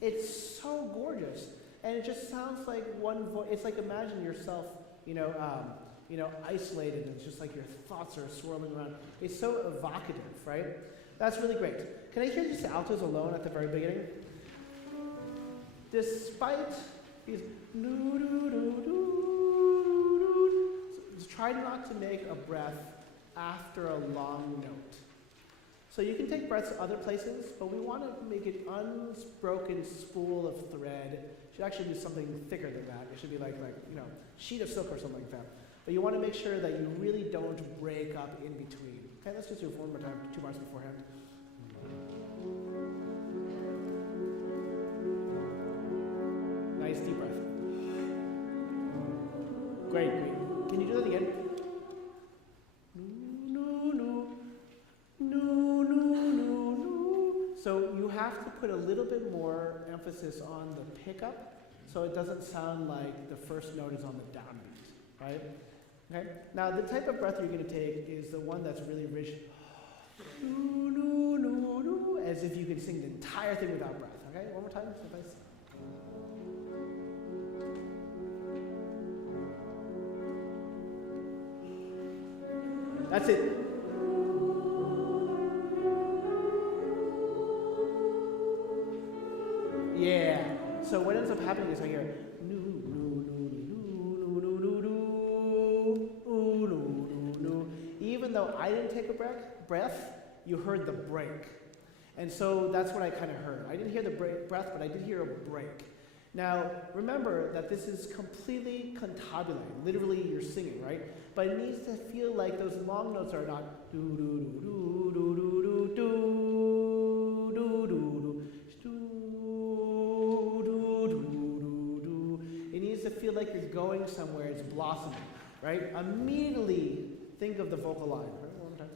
It's so gorgeous. And it just sounds like one voice. It's like imagine yourself, isolated, and it's just like your thoughts are swirling around. It's so evocative, right? That's really great. Can I hear just the altos alone at the very beginning? Despite these try not to make a breath after a long note. So you can take breaths other places, but we want to make it unbroken spool of thread. It should actually be something thicker than that. It should be like sheet of silk or something like that. But you want to make sure that you really don't break up in between. Okay, let's just do it one more time, 2 bars beforehand. Nice deep breath. Great, great. Can you do that again? So you have to put a little bit more emphasis on the pickup so it doesn't sound like the first note is on the downbeat, right? Okay? Now the type of breath you're going to take is the one that's really rich, as if you could sing the entire thing without breath. Okay? One more time. That's it. Yeah. So what ends up happening is I hear even though I didn't take a breath, you heard the break. And so that's what I kind of heard. I didn't hear the breath, but I did hear a break. Now, remember that this is completely cantabulated. Literally, you're singing, right? But it needs to feel like those long notes are not do do do do do do do do do do do do do. It needs to feel like you're going somewhere. It's blossoming, right? Immediately think of the vocal line. Right? One more time.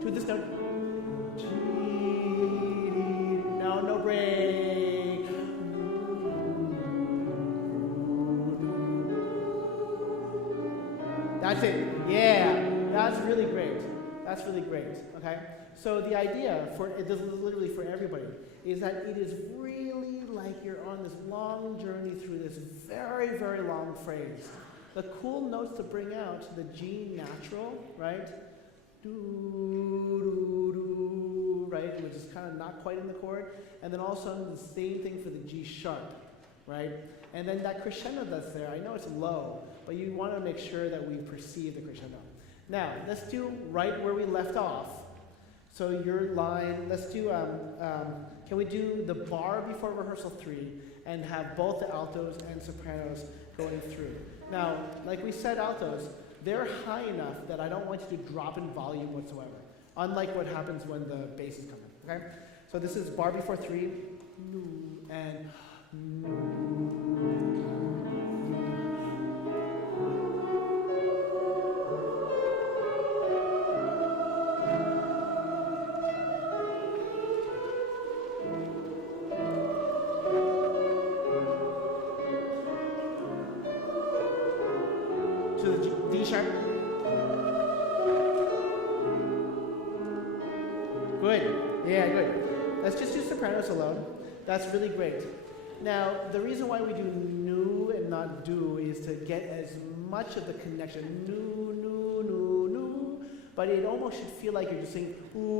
To this note. G, no break. That's it. Yeah, that's really great. That's really great. Okay. So the idea this is literally for everybody is that it is really like you're on this long journey through this very, very long phrase. The cool notes to bring out, the G natural, right? Do, do, do, right? Which is kind of not quite in the chord. And then also the same thing for the G sharp, right? And then that crescendo that's there, I know it's low, but you want to make sure that we perceive the crescendo. Now, let's do right where we left off. So your line, let's do, can we do the bar before rehearsal 3 and have both the altos and sopranos going through? Now, like we said, altos, they're high enough that I don't want you to drop in volume whatsoever, unlike what happens when the bass is coming, okay? So this is bar before 3, and to the D sharp. Good. Yeah, good. Let's just do sopranos alone. That's really great. Now, the reason why we do nu and not do is to get as much of the connection. Nu, nu, nu, nu. But it almost should feel like you're just saying ooh,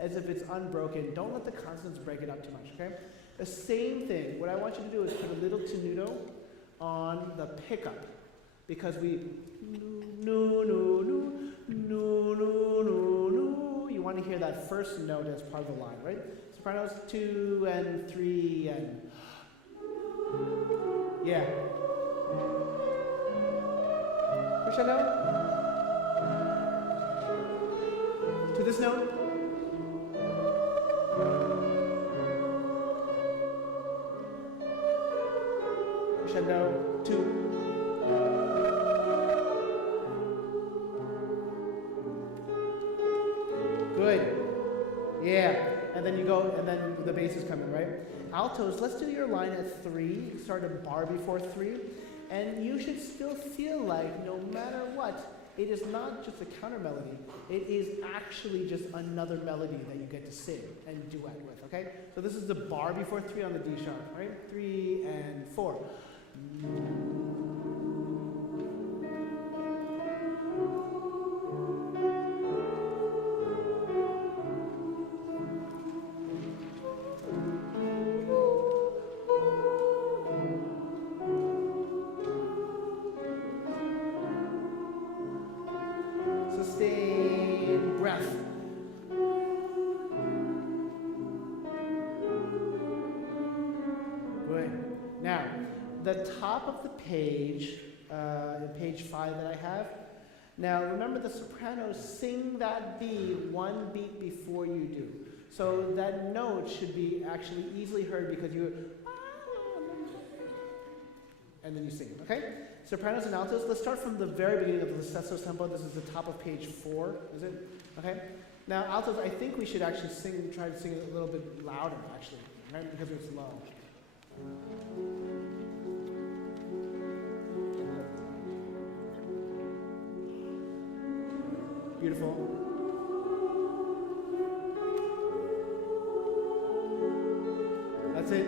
as if it's unbroken. Don't let the consonants break it up too much, okay? The same thing. What I want you to do is put a little tenuto on the pickup, because we no no no no no no no. You want to hear that first note as part of the line, right? Sopranos 2 and 3 and yeah. Crescendo to this note. crescendo, 2. Good. Yeah. And then you go, and then the bass is coming, right? Altos, let's do your line at 3. Start a bar before 3. And you should still feel like no matter what, it is not just a counter melody. It is actually just another melody that you get to sing and duet with, okay? So this is the bar before 3 on the D sharp, right? 3 and 4. Sustain breath. Good. Now, the top of the page, page 5 that I have. Now, remember the sopranos sing that B 1 beat before you do. So that note should be actually easily heard because you, and then you sing, okay? Sopranos and altos, let's start from the very beginning of the sesto tempo. This is the top of page 4, is it? Okay? Now, altos, I think we should actually try to sing it a little bit louder, actually, right? Because it's low. Beautiful. That's it.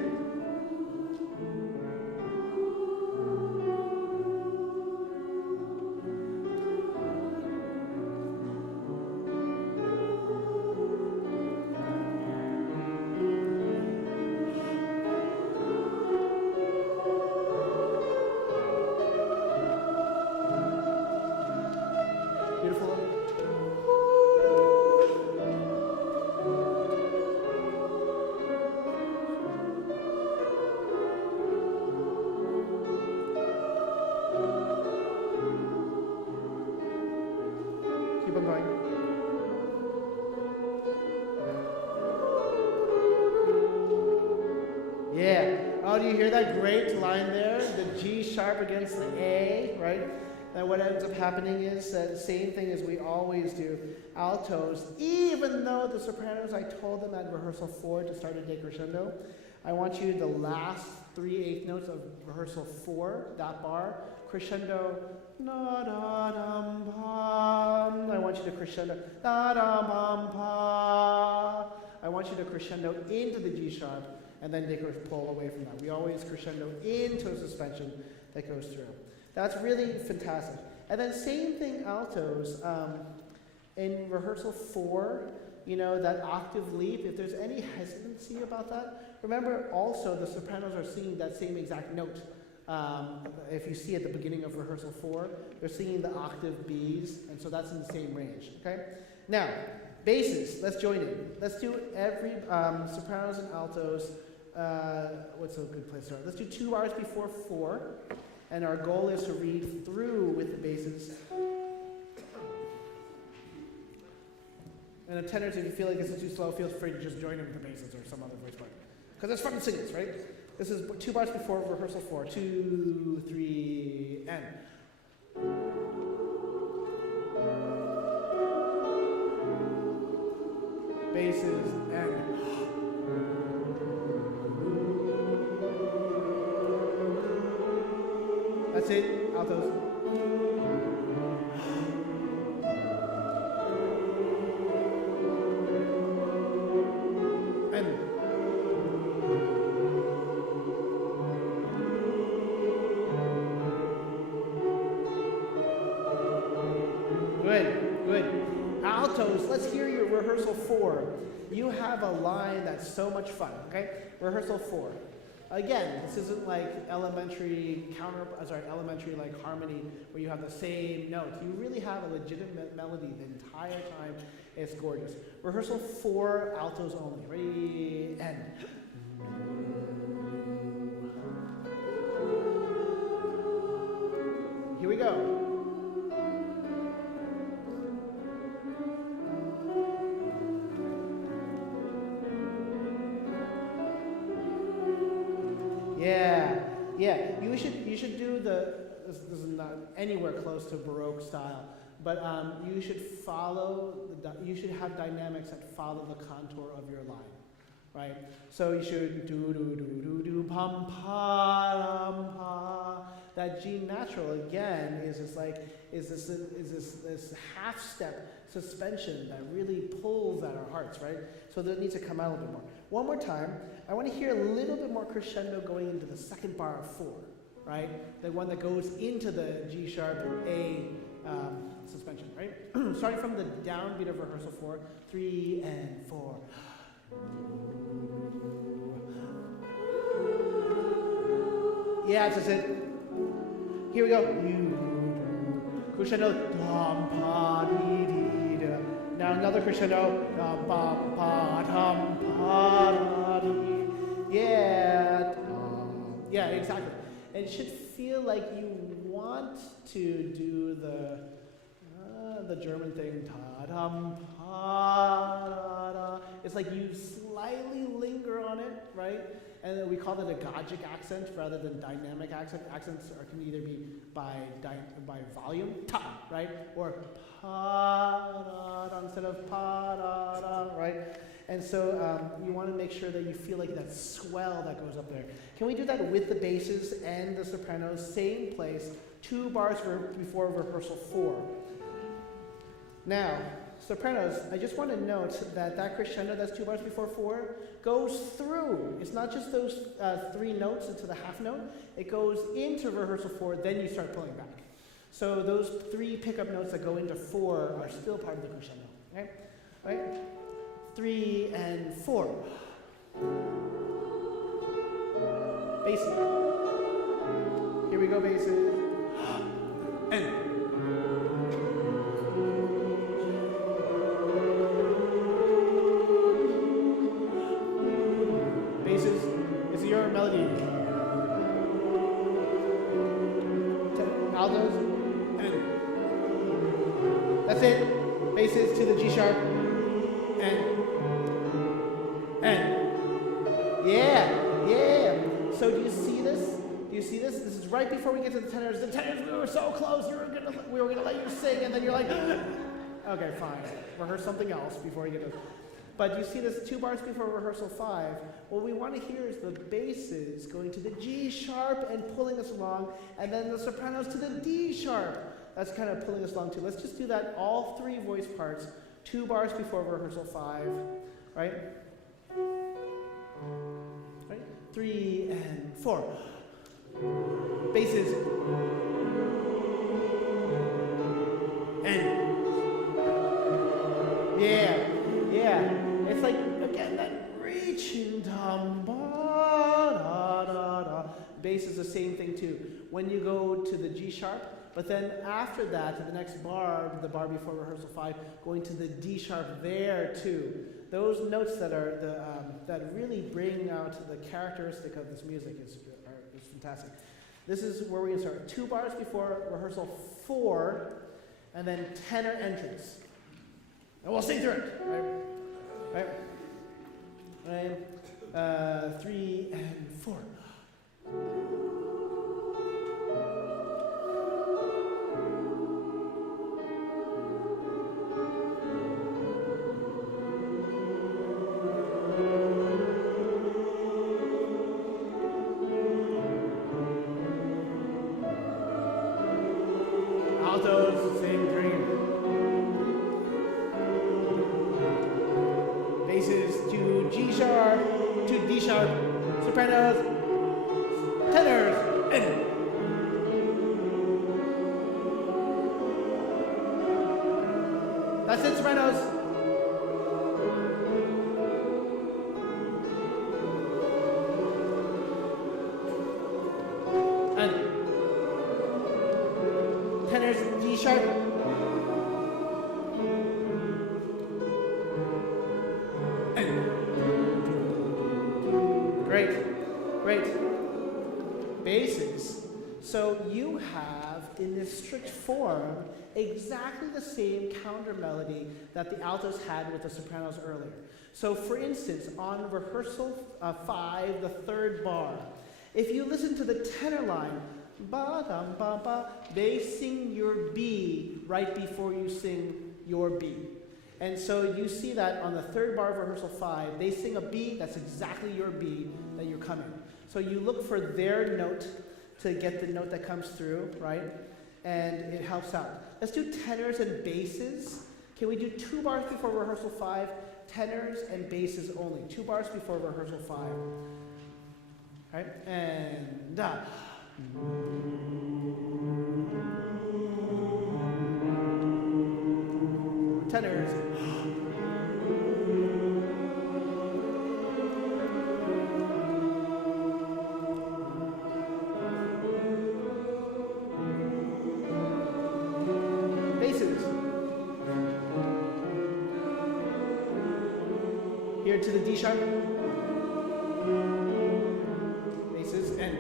Keep on going. Yeah. Oh, do you hear that great line there? The G sharp against the A, right? And what ends up happening is the same thing as we always do. Altos, even though the sopranos, I told them at rehearsal 4 to start a decrescendo, I want you the last 3/8 notes of rehearsal 4, that bar, crescendo, na da dum pam. I want you to crescendo, da dum pam pa. I want you to crescendo into the G sharp and then pull away from that. We always crescendo into a suspension that goes through. That's really fantastic. And then same thing altos. In rehearsal 4, you know, that octave leap, if there's any hesitancy about that, remember also the sopranos are singing that same exact note. If you see at the beginning of rehearsal 4, they're singing the octave Bs, and so that's in the same range, okay? Now, basses, let's join in. Let's do every, sopranos and altos, what's a good place to start? Let's do 2 bars before 4, and our goal is to read through with the basses. And the tenors, if you feel like this is too slow, feel free to just join in with the basses or some other voice part. Because it's fun to sing this, right? This is 2 bars before rehearsal 4. 2, 3, and. Basses and. That's it, altos. Let's hear your rehearsal 4. You have a line that's so much fun, okay? Rehearsal 4. Again, this isn't like elementary like harmony where you have the same note. You really have a legitimate melody the entire time. It's gorgeous. Rehearsal 4, altos only. Ready, and. Here we go. Yeah, Yeah, you should do this is not anywhere close to Baroque style, but you should you should have dynamics that follow the contour of your line, right? So you should do do do do do pum pa pa. That G natural again is this half step suspension that really pulls at our hearts, right? So that needs to come out a little bit more. One more time, I want to hear a little bit more crescendo going into the second bar of 4, right? The one that goes into the G sharp A suspension, right? Starting from the downbeat of rehearsal 4, 3 and 4. Yeah, that's it. Here we go. Crescendo. Dum pa dee dee da. Now another crescendo. Dum pa pa dum pa da dee. Yeah. Yeah, exactly. And it should feel like you want to do the German thing. Ta dum pa da da. It's like you slightly linger on it, right? And then we call that a gogic accent rather than dynamic accent. Accents can either be by volume, ta, right? Or pa da da instead of pa da da, right? And so you want to make sure that you feel like that swell that goes up there. Can we do that with the basses and the sopranos? Same place, 2 bars before rehearsal 4. Now, sopranos, I just want to note that crescendo that's 2 bars before 4 goes through. It's not just those 3 notes into the half note. It goes into rehearsal 4, then you start pulling back. So those 3 pickup notes that go into 4 are still part of the crescendo. Okay? Right? 3 and 4. Basses. Here we go, basses. And basses is your melody. Altos and that's it. Basses to the G sharp and yeah. So do you see this? Do you see this? This is right before we get to the tenors. The tenors, we were so close. We were gonna let you sing, and then you're like, okay, fine. Rehearse something else before you get to. But you see this 2 bars before rehearsal 5. What we want to hear is the basses going to the G sharp and pulling us along, and then the sopranos to the D sharp. That's kind of pulling us along too. Let's just do that all 3 voice parts, 2 bars before rehearsal 5, right? Right? 3 and 4. Basses. And yeah. It's like, again, that reaching dum ba da da da. Bass is the same thing too. When you go to the G sharp, but then after that, to the next bar, the bar before rehearsal 5, going to the D sharp there too. Those notes that are that really bring out the characteristic of this music is fantastic. This is where we're going to start. 2 bars before rehearsal 4, and then tenor entrance. And we'll sing through it, right? 3 and 4. Altos, same dream. Basses to G sharp, to D sharp, sopranos, tenors, and that's it, sopranos. And tenors, D sharp. Great. Basses. So you have, in this strict form, exactly the same counter melody that the altos had with the sopranos earlier. So for instance, on rehearsal 5, the 3rd bar, If you listen to the tenor line, ba dum ba ba, they sing your B right before you sing your B. And so you see that on the third bar of rehearsal 5, they sing a B that's exactly your B that you're coming. So you look for their note to get the note that comes through, right? And it helps out. Let's do tenors and basses. Can we do 2 bars before rehearsal 5? Tenors and basses only. 2 bars before rehearsal 5. Right? And tenors. Basses. Here to the D sharp. Basses and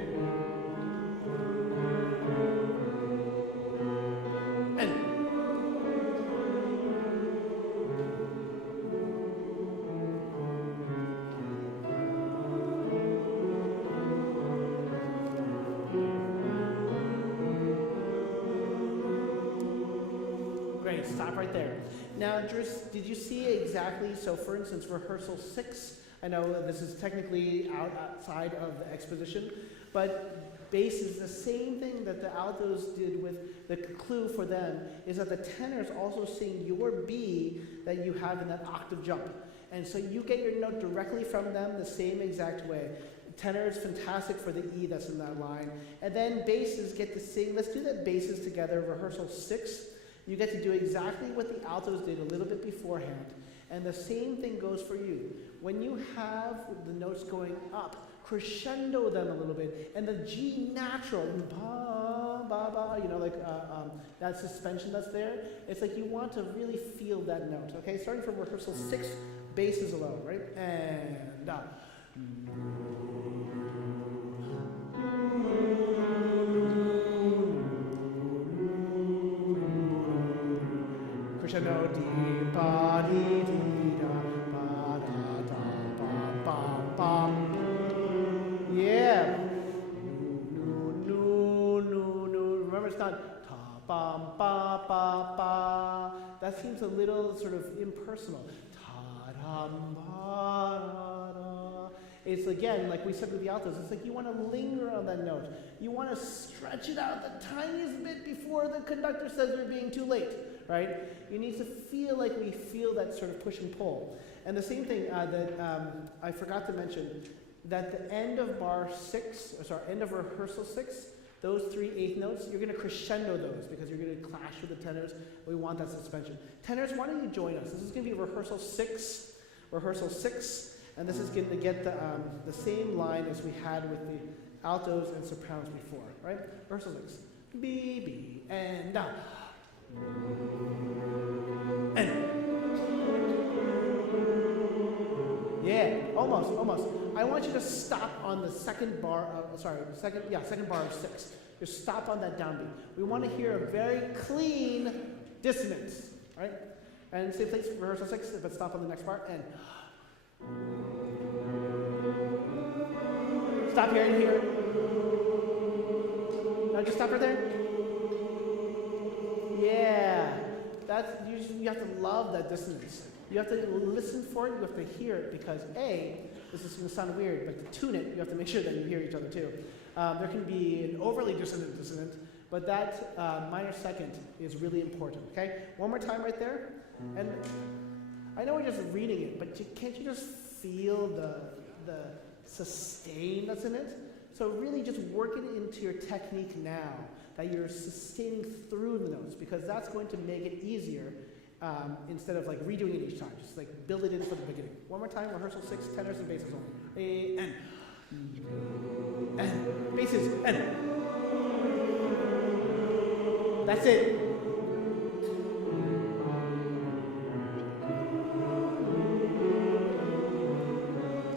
great, stop right there. Now, did you see exactly, so for instance, rehearsal 6, I know this is technically outside of the exposition, but bass is the same thing that the altos did with the clue for them, is that the tenors also sing your B that you have in that octave jump. And so you get your note directly from them the same exact way. Tenor is fantastic for the E that's in that line. And then basses get to sing, let's do that basses together, rehearsal 6. You get to do exactly what the altos did a little bit beforehand. And the same thing goes for you. When you have the notes going up, crescendo them a little bit, and the G natural, ba, ba, ba, you know, like that suspension that's there, it's like you want to really feel that note, okay? Starting from rehearsal 6, basses alone, right? And crescendo, di, ba, di, da, ba, da, da, ba, ba, ba. Yeah. No, no, no, no. Remember, it's not ta, ba, ba, ba, ba. That seems a little sort of impersonal. Ta, da, ba, da, da. It's again, like we said with the altos, it's like you want to linger on that note. You want to stretch it out the tiniest bit before the conductor says we're being too late, right? You need to feel like we feel that sort of push and pull. And the same thing that I forgot to mention, that the end of bar 6, or sorry, end of rehearsal 6, those 3 8th notes, you're going to crescendo those because you're going to clash with the tenors. We want that suspension. Tenors, why don't you join us? This is going to be rehearsal 6, and this is going to get the same line as we had with the altos and sopranos before, right? Rehearsal 6. B, B, and down. And. Yeah, almost. I want you to stop on the second bar of, second bar of 6. Just stop on that downbeat. We want to hear a very clean dissonance, right? And same place, rehearsal 6, but stop on the next bar, and stop here and here. Now just stop right there. Yeah, you have to love that dissonance. You have to listen for it, you have to hear it, because A, this is going to sound weird, but to tune it, you have to make sure that you hear each other too. There can be an overly dissonant, but that minor second is really important, okay? One more time right there. And I know we're just reading it, but can't you just feel the sustain that's in it? So really just work it into your technique now, that you're sustaining through the notes, because that's going to make it easier instead of like redoing it each time. Just like build it in from the beginning. One more time, rehearsal 6, tenors and basses only. A, and basses, and. That's it.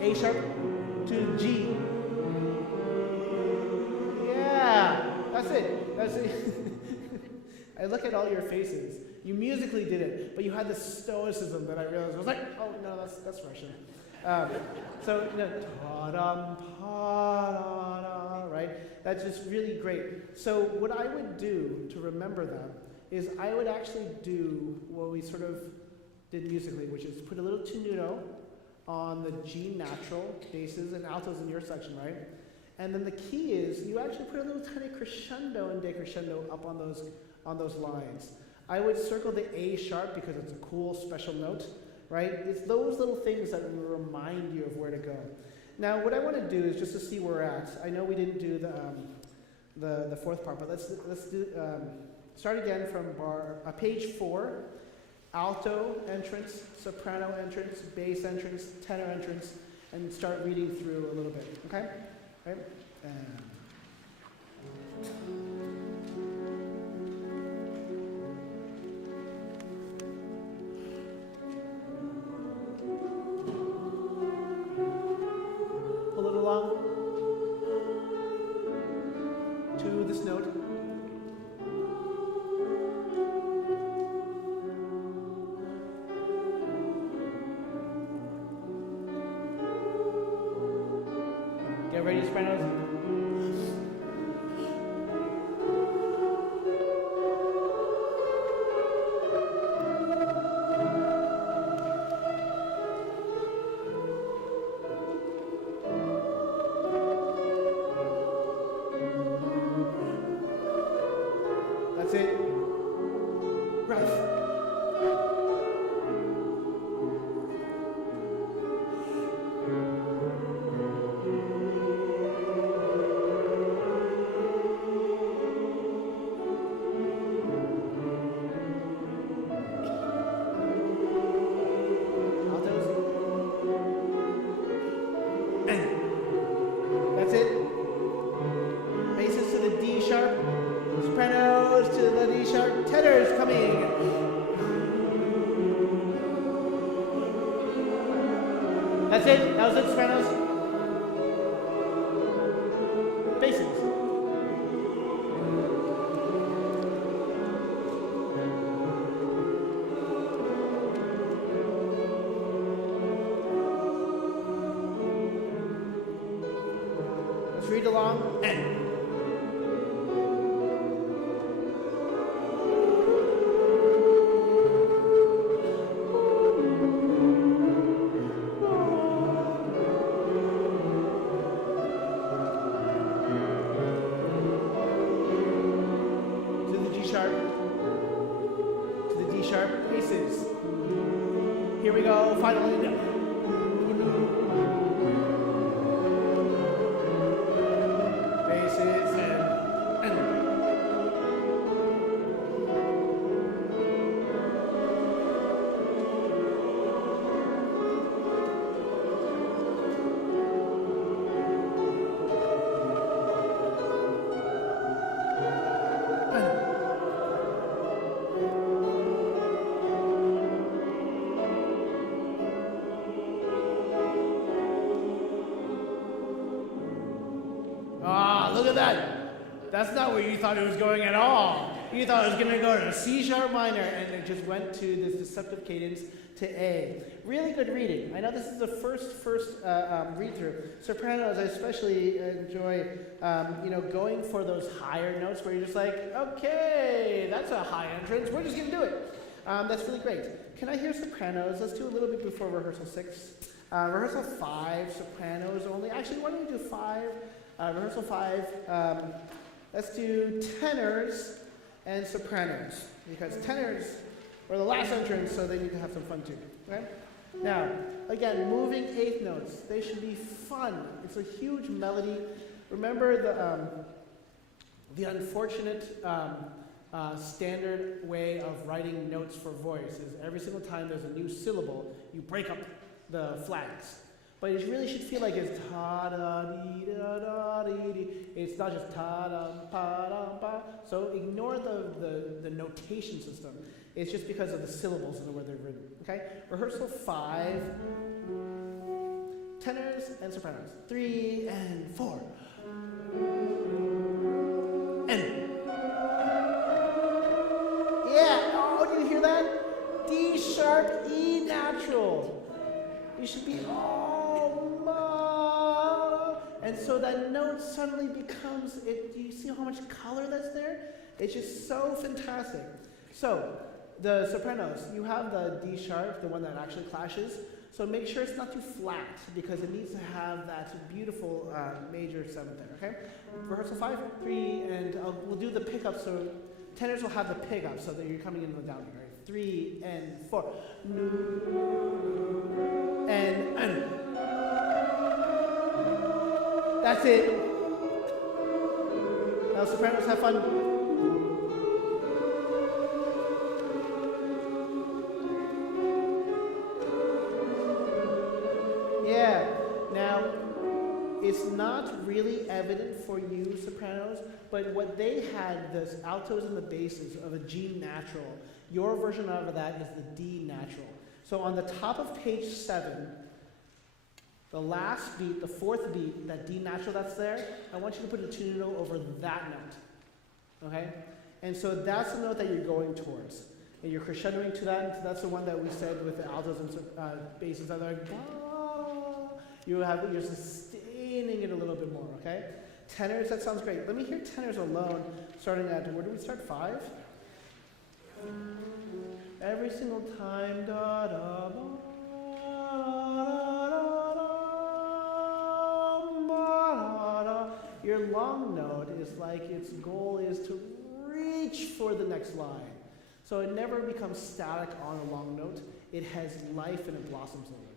A sharp to G. Yeah, that's it. That's it. I look at all your faces. You musically did it, but you had this stoicism that I realized. I was like, oh no, that's Russian. So, ta-dum, pa-da-da, right? That's just really great. So what I would do to remember that is I would actually do what we sort of did musically, which is put a little tenuto on the G natural, basses and altos in your section, right? And then the key is you actually put a little tiny crescendo and decrescendo up on those lines. I would circle the A sharp because it's a cool special note, right? It's those little things that will remind you of where to go. Now, what I want to do is just to see where we're at. I know we didn't do the fourth part, but let's do start again from page 4. Alto entrance, soprano entrance, bass entrance, tenor entrance, and start reading through a little bit. Okay? Right? Pull it along to this note. Get ready, sopranos. That's it. Breath. That's it. Basses to the D sharp, sopranos to the D sharp, tenors coming. That's it. That was it, sopranos. Basses. Let's read along. And. To the D sharp basses. Here we go, finally. Basses and look at that. That's not where you thought it was going at all. You thought it was going to go to C sharp minor, and it just went to this deceptive cadence to A. Really good reading. I know this is the first read-through. Sopranos, I especially enjoy, going for those higher notes where you're just like, okay, that's a high entrance. We're just going to do it. That's really great. Can I hear sopranos? Let's do a little bit before rehearsal 6. Rehearsal 5, sopranos only. Actually, why don't we do 5? Rehearsal 5, let's do tenors and sopranos, because tenors are the last entrance, so they need to have some fun too. Okay? Now, again, moving eighth notes. They should be fun. It's a huge melody. Remember the unfortunate standard way of writing notes for voice is every single time there's a new syllable, you break up the flags. But it really should feel like it's ta-da-dee-da-da-dee-dee. It's not just ta-dum-pa-dum-pa. So ignore the notation system. It's just because of the syllables and the way they're written. Okay? Rehearsal 5. Tenors and sopranos. 3 and 4. And. Yeah! Oh, did you hear that? D sharp, E natural. you should be, oh, ma. And so that note suddenly becomes, do you see how much color that's there? It's just so fantastic. So, the sopranos, you have the D sharp, the one that actually clashes. So make sure it's not too flat because it needs to have that beautiful major seventh there, okay? Rehearsal 5, 3, and we'll do the pickup. So tenors will have the pickup so that you're coming into the down here, right? 3 and 4. And. That's it. Now sopranos, have fun. Yeah. Now, it's not really evident for you sopranos, but what they had, the altos and the basses of a G natural, your version of that is the D natural. So on the top of page 7, the last beat, the fourth beat, that D natural that's there, I want you to put a tuning note over that note. Okay? And so that's the note that you're going towards. And you're crescendoing to that, and so that's the one that we said with the altos and basses that are like, you're sustaining it a little bit more, okay? Tenors, that sounds great. Let me hear tenors alone, starting at, where do we start, 5? Every single time, da da ba, da da. Your long note is like its goal is to reach for the next line. So it never becomes static on a long note. It has life and it blossoms a little.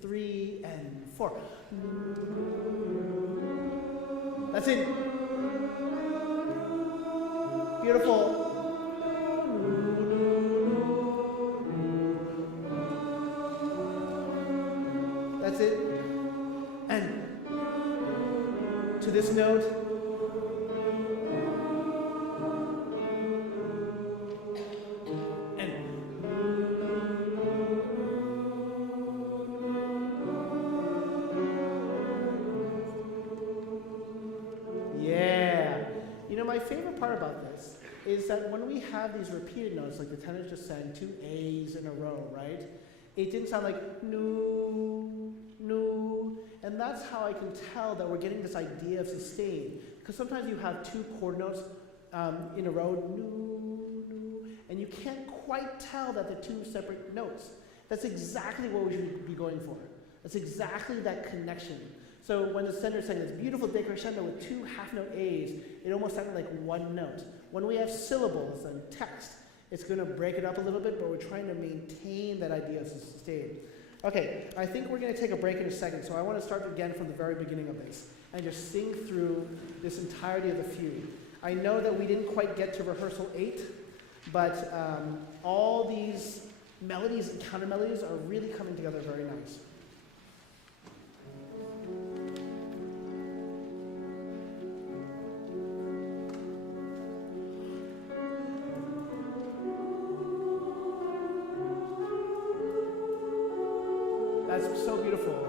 3 and 4. That's it. Beautiful. That's it. And to this note. My favorite part about this is that when we have these repeated notes, like the tenor just sang 2 A's in a row, right? It didn't sound like no, no, and that's how I can tell that we're getting this idea of sustain. Because sometimes you have 2 chord notes in a row, no, no, and you can't quite tell that they're 2 separate notes. That's exactly what we should be going for. That's exactly that connection. So when the center sang this beautiful decrescendo with 2 half-note A's, it almost sounded like 1 note. When we have syllables and text, it's going to break it up a little bit, but we're trying to maintain that idea of sustain. Okay, I think we're going to take a break in a second, so I want to start again from the very beginning of this and just sing through this entirety of the fugue. I know that we didn't quite get to rehearsal 8, but all these melodies and counter melodies are really coming together very nice. That's so beautiful.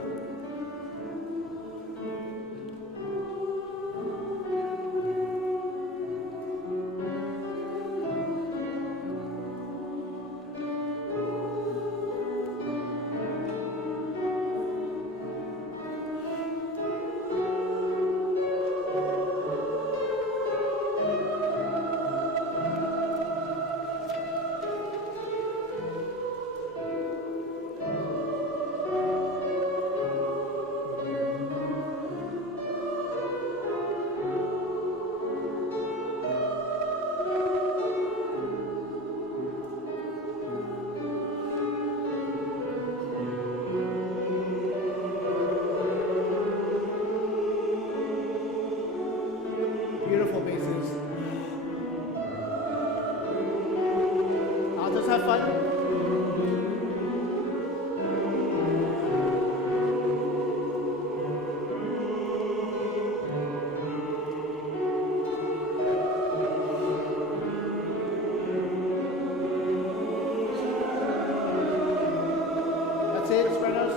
Beautiful basses. Altos, have fun. That's it, sopranos.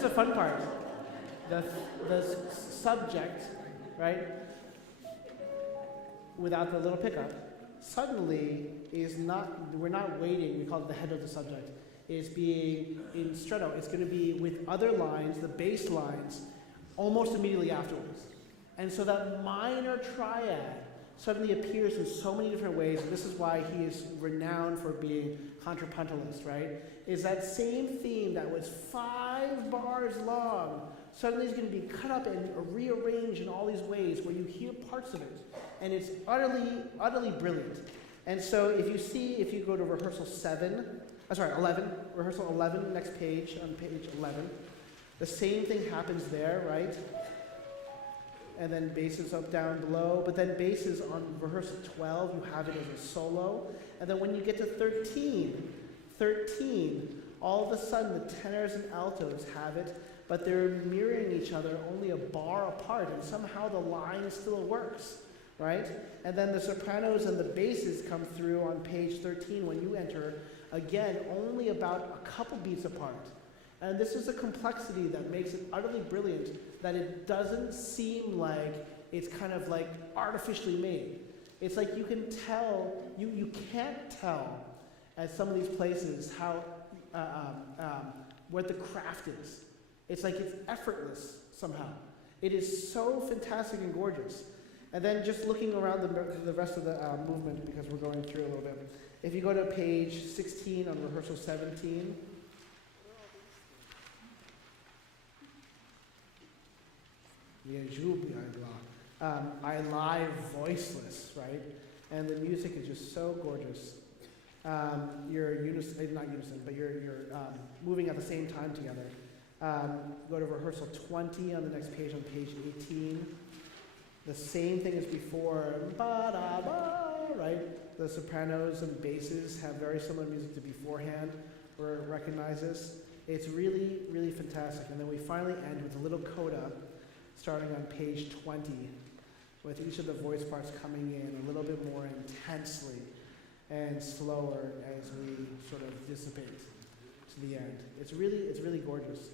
is the fun part. The subject, right, without the little pickup, suddenly is not, we're not waiting, we call it the head of the subject, is being in stretto. It's going to be with other lines, the bass lines, almost immediately afterwards. And so that minor triad suddenly appears in so many different ways, and this is why he is renowned for being contrapuntalist, right? Is that same theme that was 5 bars long, suddenly is going to be cut up and rearranged in all these ways where you hear parts of it. And it's utterly, utterly brilliant. And so if you go to rehearsal 11, rehearsal 11, next page, on page 11, the same thing happens there, right? And then basses up down below, but then basses on rehearsal 12, you have it as a solo. And then when you get to 13, all of a sudden the tenors and altos have it, but they're mirroring each other only a bar apart, and somehow the line still works, right? And then the sopranos and the basses come through on page 13 when you enter, again, only about a couple beats apart. And this is a complexity that makes it utterly brilliant, that it doesn't seem like it's kind of like artificially made. It's like you can tell, you can't tell at some of these places how, what the craft is. It's like it's effortless somehow. It is so fantastic and gorgeous. And then just looking around the rest of the movement, because we're going through a little bit. If you go to page 16 on rehearsal 17, I lie voiceless, right? And the music is just so gorgeous. You're not unison, but you're moving at the same time together. Go to rehearsal 20 on the next page, on page 18. The same thing as before, ba-da-ba, right? The sopranos and basses have very similar music to beforehand, where it recognizes. It's really, really fantastic. And then we finally end with a little coda, starting on page 20, with each of the voice parts coming in a little bit more intensely and slower as we sort of dissipate to the end. It's really gorgeous.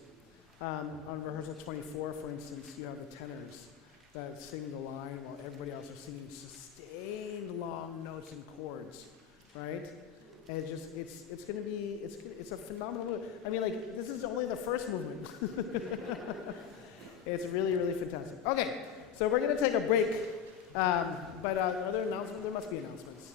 On rehearsal 24, for instance, you have the tenors that sing the line while everybody else is singing sustained long notes and chords, right? And it's a phenomenal movement. I mean, like, this is only the first movement. It's really, really fantastic. Okay, so we're going to take a break. But are there announcements? There must be announcements.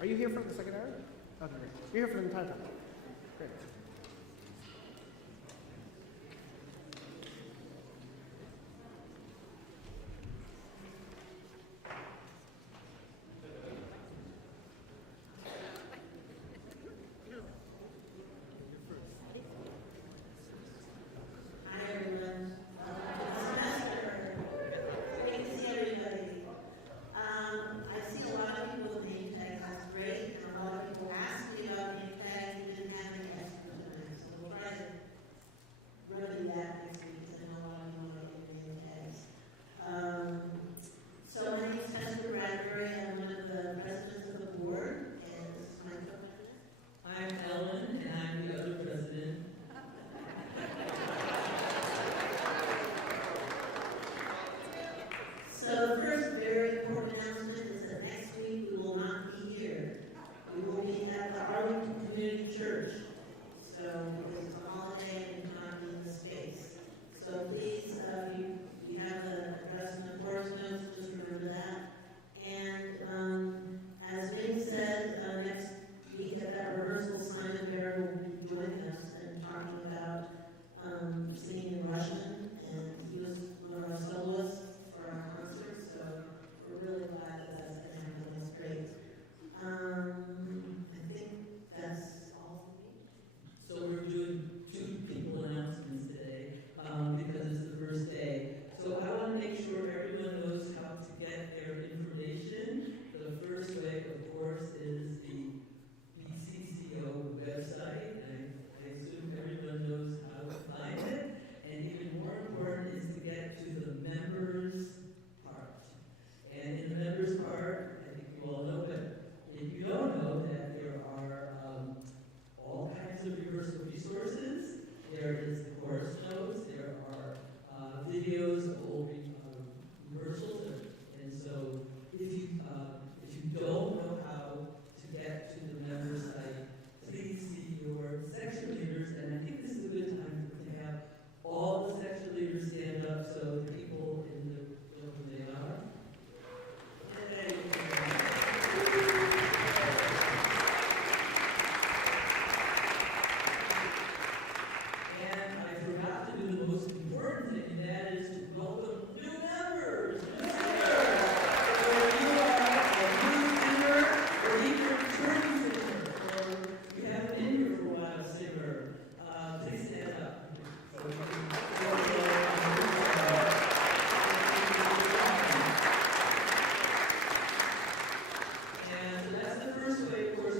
Are you here for the second hour? Okay, great. You're here for the entire time. Great. Hi everyone. Great to see everybody. I see a lot of people with name tags. That's great. And a lot of people ask me about name tags. We didn't have any extras tonight, so we'll try to remedy that next week. Because I know a lot of you want to get name tags. So my name is Pastor Bradbury. I'm one of the presidents of the board, and this is my co-president. I'm Ellen, and I'm the other president. So the first very important announcement is that next week we will not be here. We will be at the Arlington Community Church. So because it's a holiday and we cannot be in the space. So please, you have the address in the course notes, just remember that. And as Ving said, next week at that rehearsal, Simon Bear will be joining us and talking about singing in Russian. And he was one of our soloists for our concert, so we're really glad that that's going to happen. That's great. I think that's all for me. So we're doing 2 people announcements today because it's the first day. There is the chorus notes. There are videos of old rehearsals, and so if you don't know how to get to the member site, please see your section leaders. And I think this is a good time to have all the section leaders stand up so the people in the know who they are. Yay. And I forgot to do the most important thing, and that is to welcome new members. Whether you are a new singer, or even a returning singer, or you haven't been here for a while, singer, please stand up. So we can and so that's the first way, of course.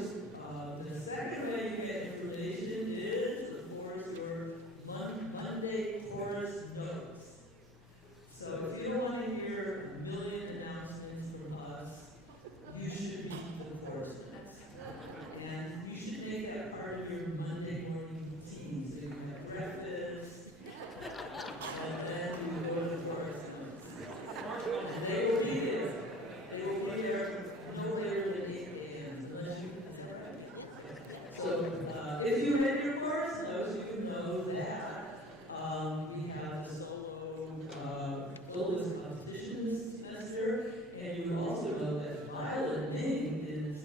The second way you get information is, of course, your Monday chorus notes. So if you don't want to hear a million announcements from us, you should read the chorus notes. And you should make that part of your Monday morning routine. So you have breakfast, and then you go to the chorus notes. And they will be there. They will be there no later than 8 a.m. unless you. So if you read your chorus notes, you know that we have the soloist competition this semester, and you would also know that Violet Ming is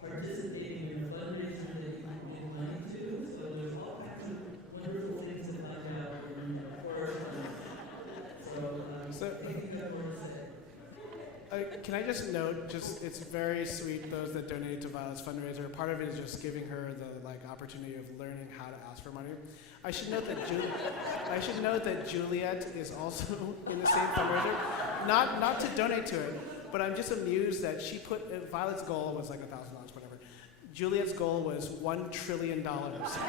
participating in a fundraiser that you can give money to. So there's all kinds of wonderful things to find out in the chorus notes. So maybe you have more to say. Can I just note, it's very sweet, those that donate to Violet's fundraiser. Part of it is just giving her the opportunity of learning how to ask for money. I should note that Juliet is also in the same fundraiser. Not to donate to it, but I'm just amused that she put Violet's goal was like $1,000, whatever. Juliet's goal was $1 trillion. So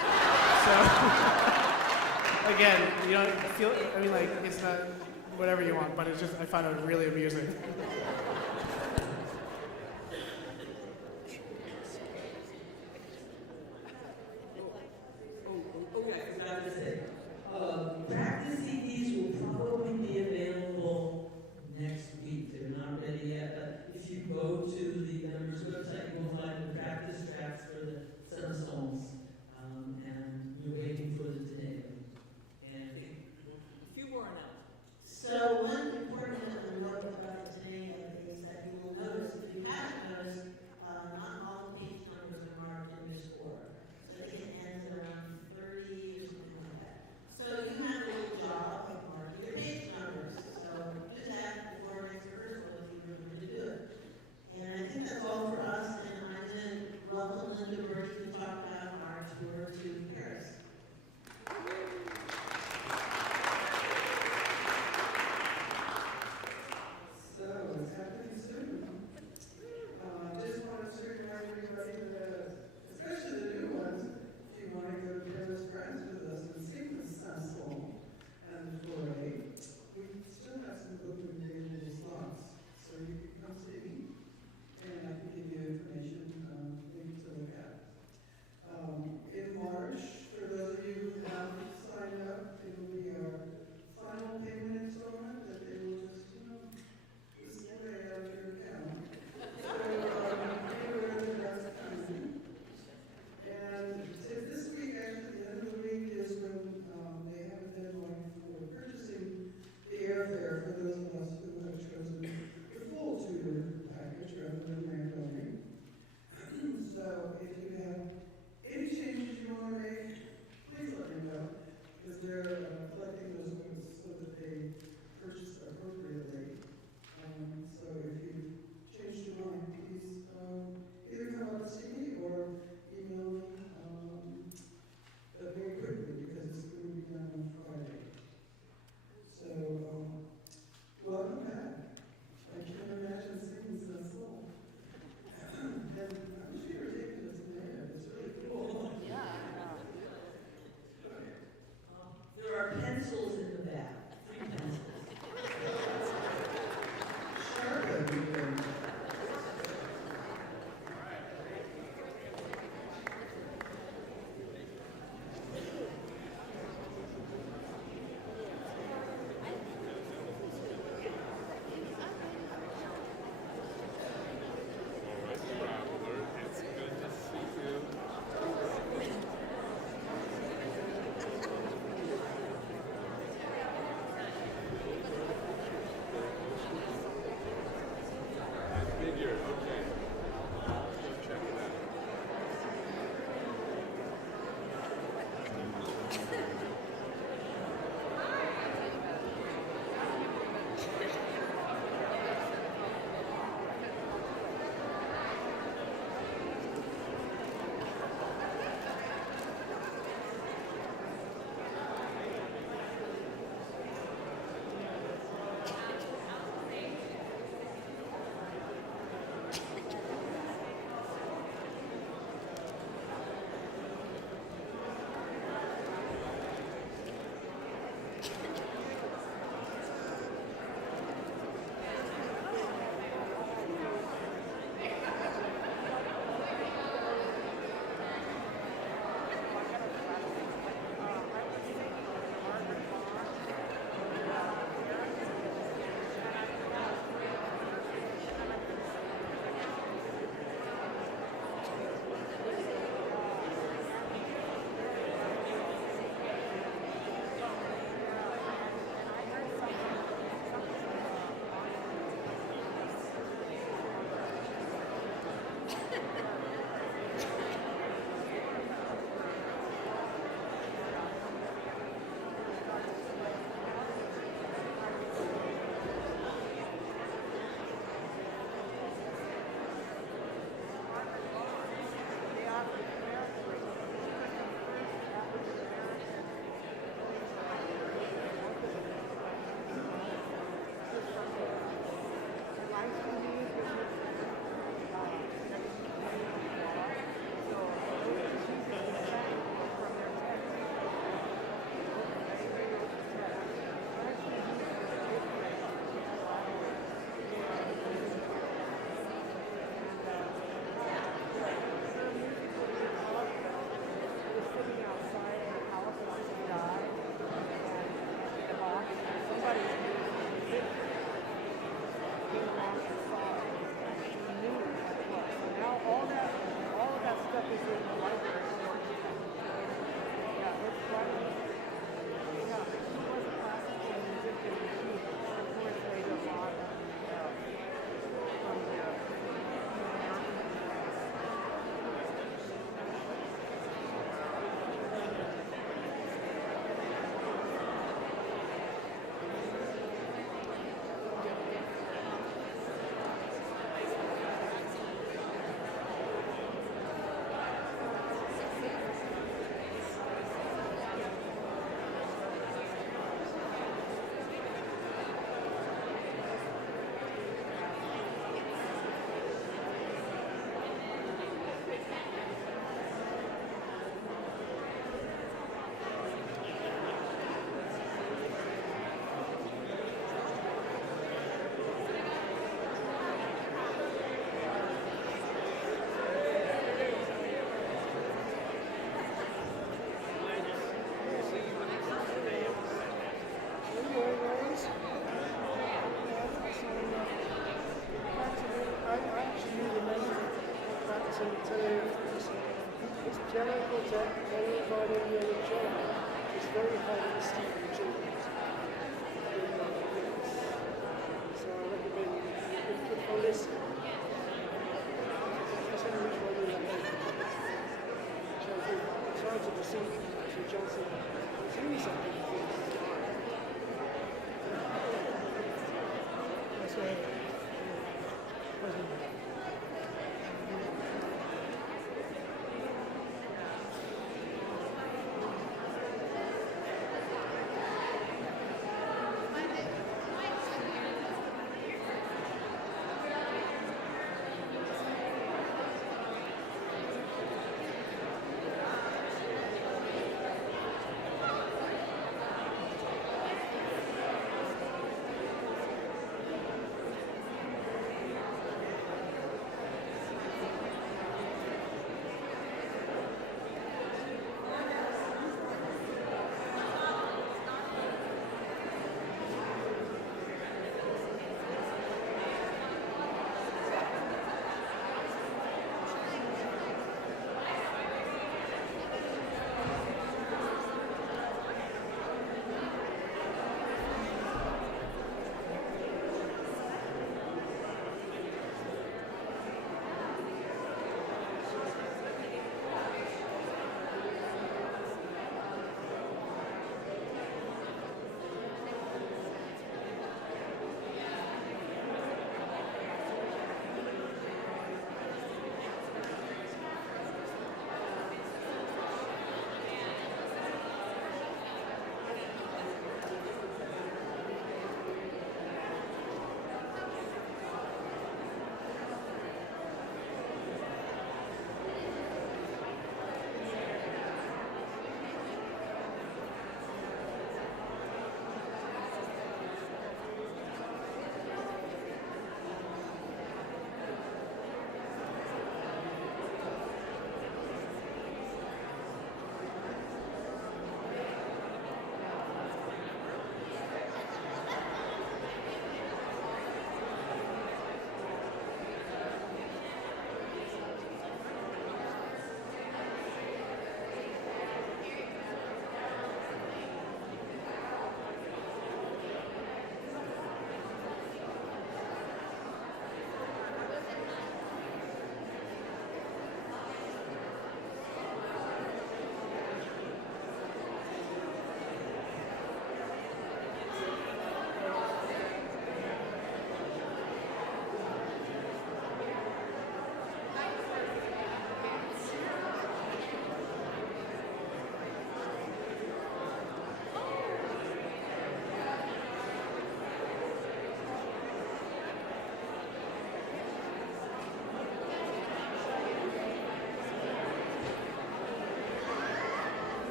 again, you don't feel. I mean, like it's not whatever you want, but it's just I find it really amusing. Okay, I forgot to say. Practice CDs will probably be available next week. They're not ready yet, but if you go to the members' website, you will find the practice tracks for the set of songs. And we're waiting for the today. And a few more announcements. So one important note about today,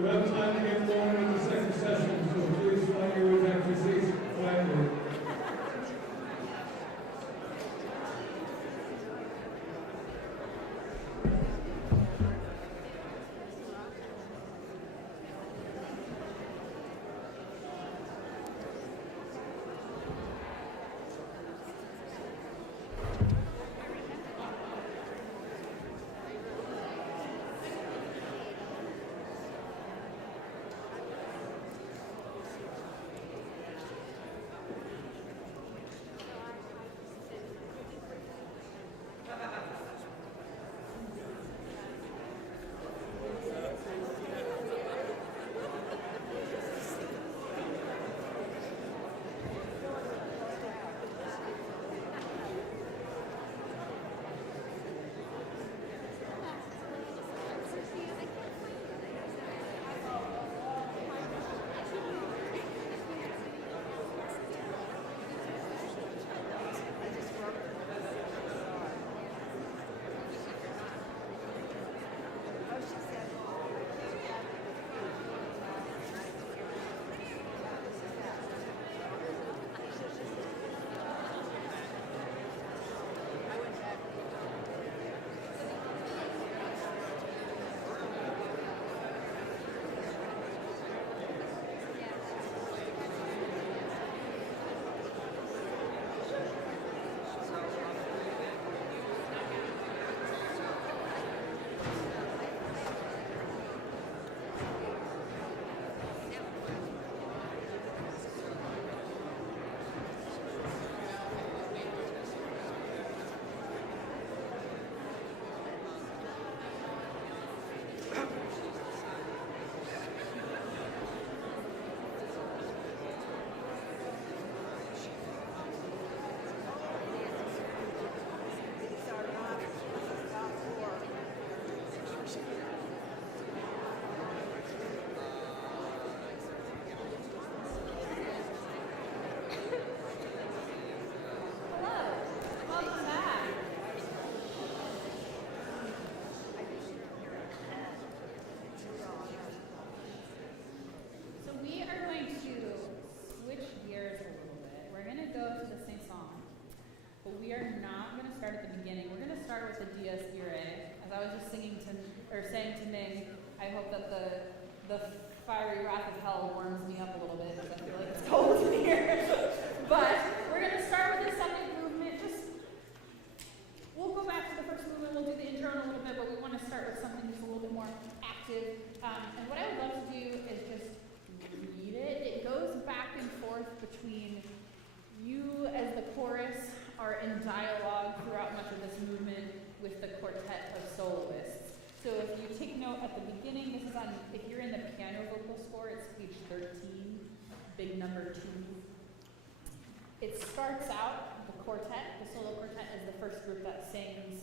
We have time to get going with the second session, so please find your way back to your seats quietly. saying to Ming, I hope that the fiery wrath of hell warms me up a little bit because I feel like it's cold in here. But we're going to start with the second movement. We'll go back to the first movement, we'll do the intro in a little bit, but we want to start with something just a little bit more active. And what I would love to do is just read it. It goes back and forth between you as the chorus are in dialogue throughout much of this movement with the quartet of soloists. So if you take note at the beginning, this is on, if you're in the piano vocal score, it's page 13, big number 2. It starts out, the quartet, the solo quartet is the first group that sings,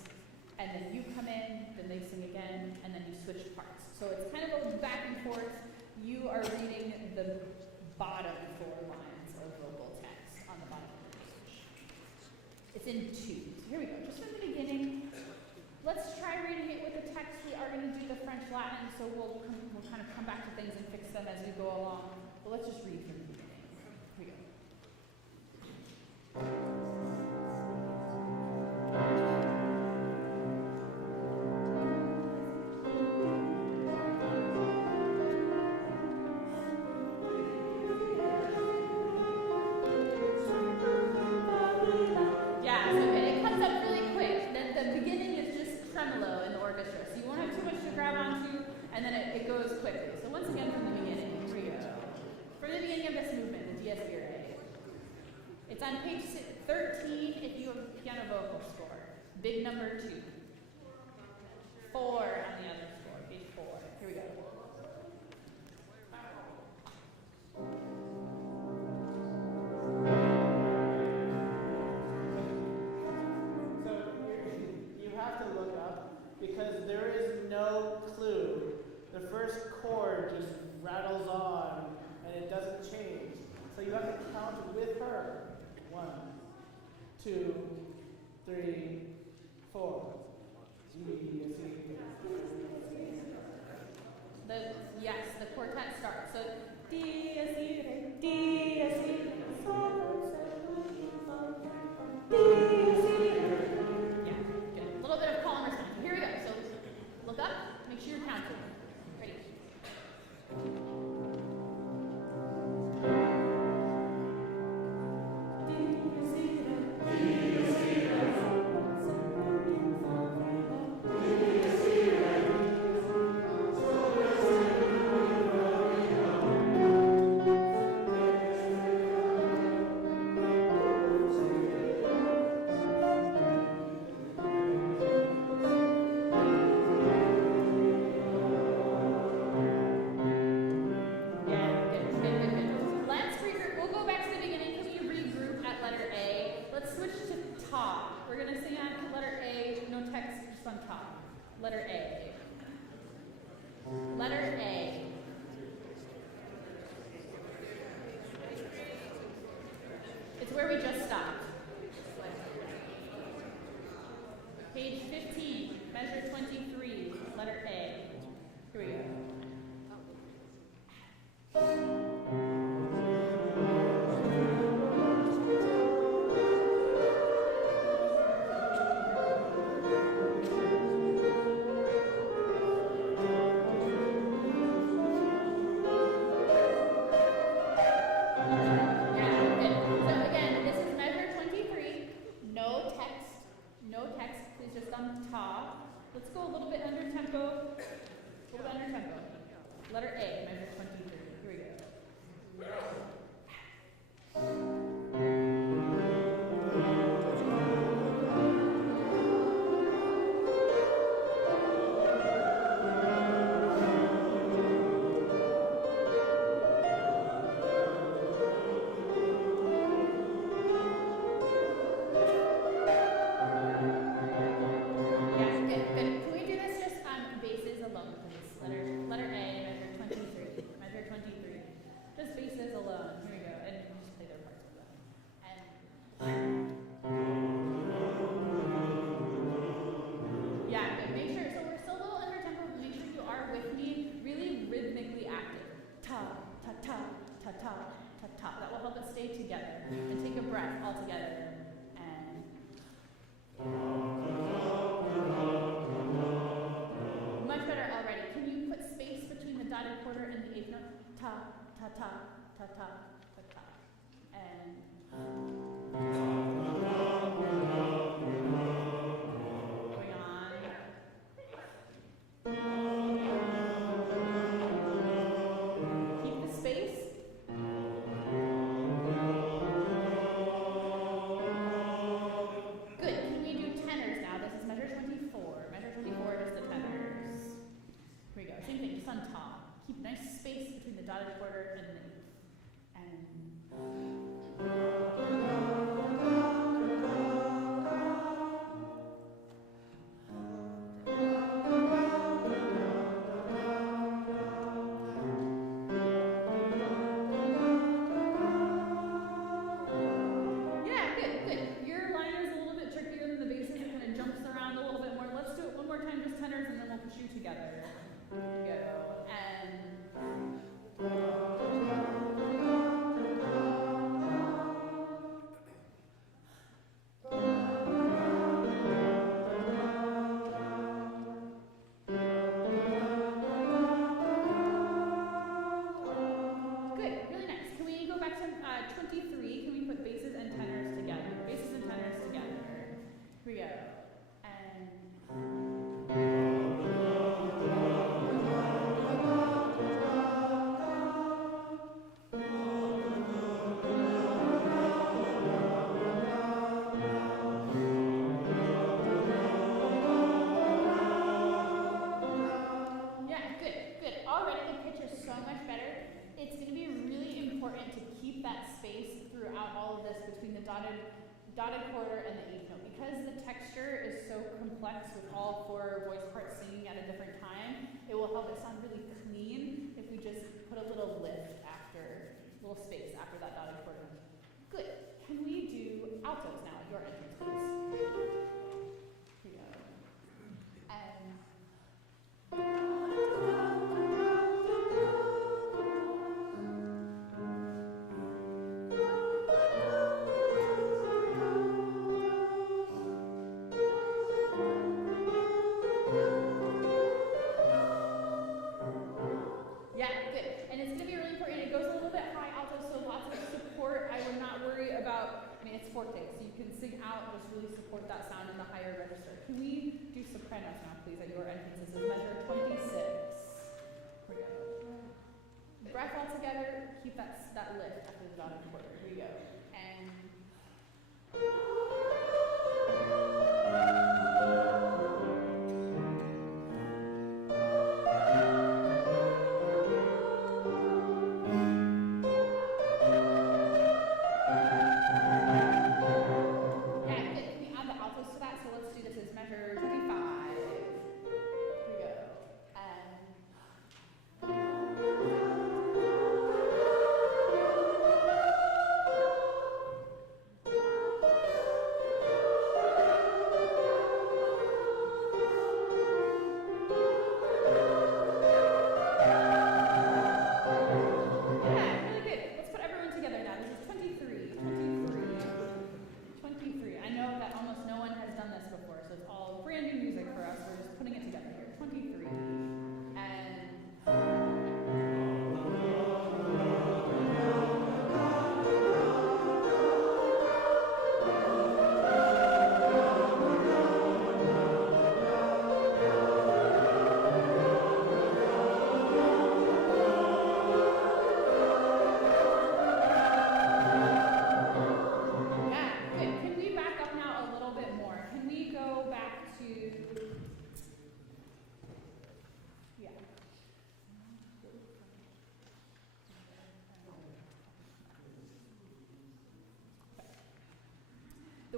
and then you come in, then they sing again, and then you switch parts. So it's kind of a back and forth. You are reading the bottom 4 lines of vocal text on the bottom of the page. It's in 2. So here we go. Just from the beginning, let's try reading it with the text. We are going to do the French Latin, so we'll kind of come back to things and fix them as we go along. But let's just read from the beginning. Here we go. Yeah, so it comes up really quick. Then the beginning is just tremolo in the orchestra, so you won't have too much to grab onto, and then it goes quickly. So once again from the beginning, here we go. From the beginning of this movement, the Dies Irae. It's on page 13 if you have piano vocal score. Big number 2. 4 on the other score, page 4. Here we go. So you have to look up because there is no clue. The first chord just rattles on and it doesn't change. So you have to count with her. 1, 2, 3, 4. The the quartet starts. So Dies irae, dies irae, sol, dies irae. Yeah, good. A little bit of call and response. Here we go. So look up, make sure you're counting. Ready? Page 15, measure 23, letter A. Here we go. Let's go a little bit under tempo. Letter A, measure 23. Here we go. That will help us stay together and take a breath all together. And much better already. Can you put space between the dotted quarter and the eighth note? Ta, ta, ta, ta, ta, ta, ta. And going on. Keep the space. Keep nice space between the dotted quarter and the eighth. Yeah, good. Your liner is a little bit trickier than the basses. It kind of jumps around a little bit more. Let's do it one more time, just tenors, and then we'll put you together. Here we go. Dotted quarter and the eighth note. Because the texture is so complex with all four voice parts singing at a different time, it will help it sound really clean if we just put a little lift after, a little space after that dotted quarter. Good. Can we do altos now at your entrance, please? Here we go. And support that sound in the higher register. Can we do sopranos now, please, at your entrances? This is measure 26. Here we go. Breath all together. Keep that lift after the dotted quarter. Here we go. And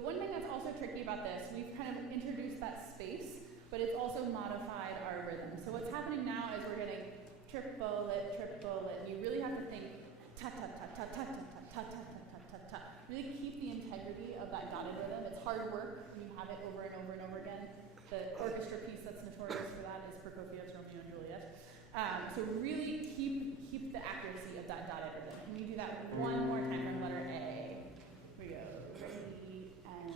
the one thing that's also tricky about this, we've kind of introduced that space, but it's also modified our rhythm. So what's happening now is we're getting triple it, and you really have to think ta-ta-ta-ta-ta-ta-ta-ta-ta-ta-ta-ta. Really keep the integrity of that dotted rhythm. It's hard work when you have it over and over and over again. The orchestra piece that's notorious for that is Prokofiev's Romeo and Juliet. So really keep the accuracy of that dotted rhythm. Can we do that one more time from letter A? Here we go. Ready, and...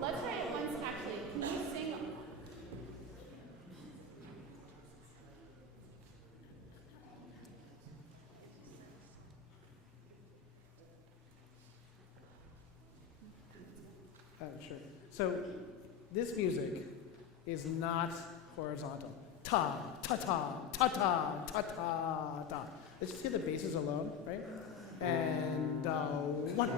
Let's try it once, actually. Can you sing? Sure. So this music is not horizontal. Ta, ta, ta, ta, ta, ta, ta, ta. Let's just get the basses alone, right? And one.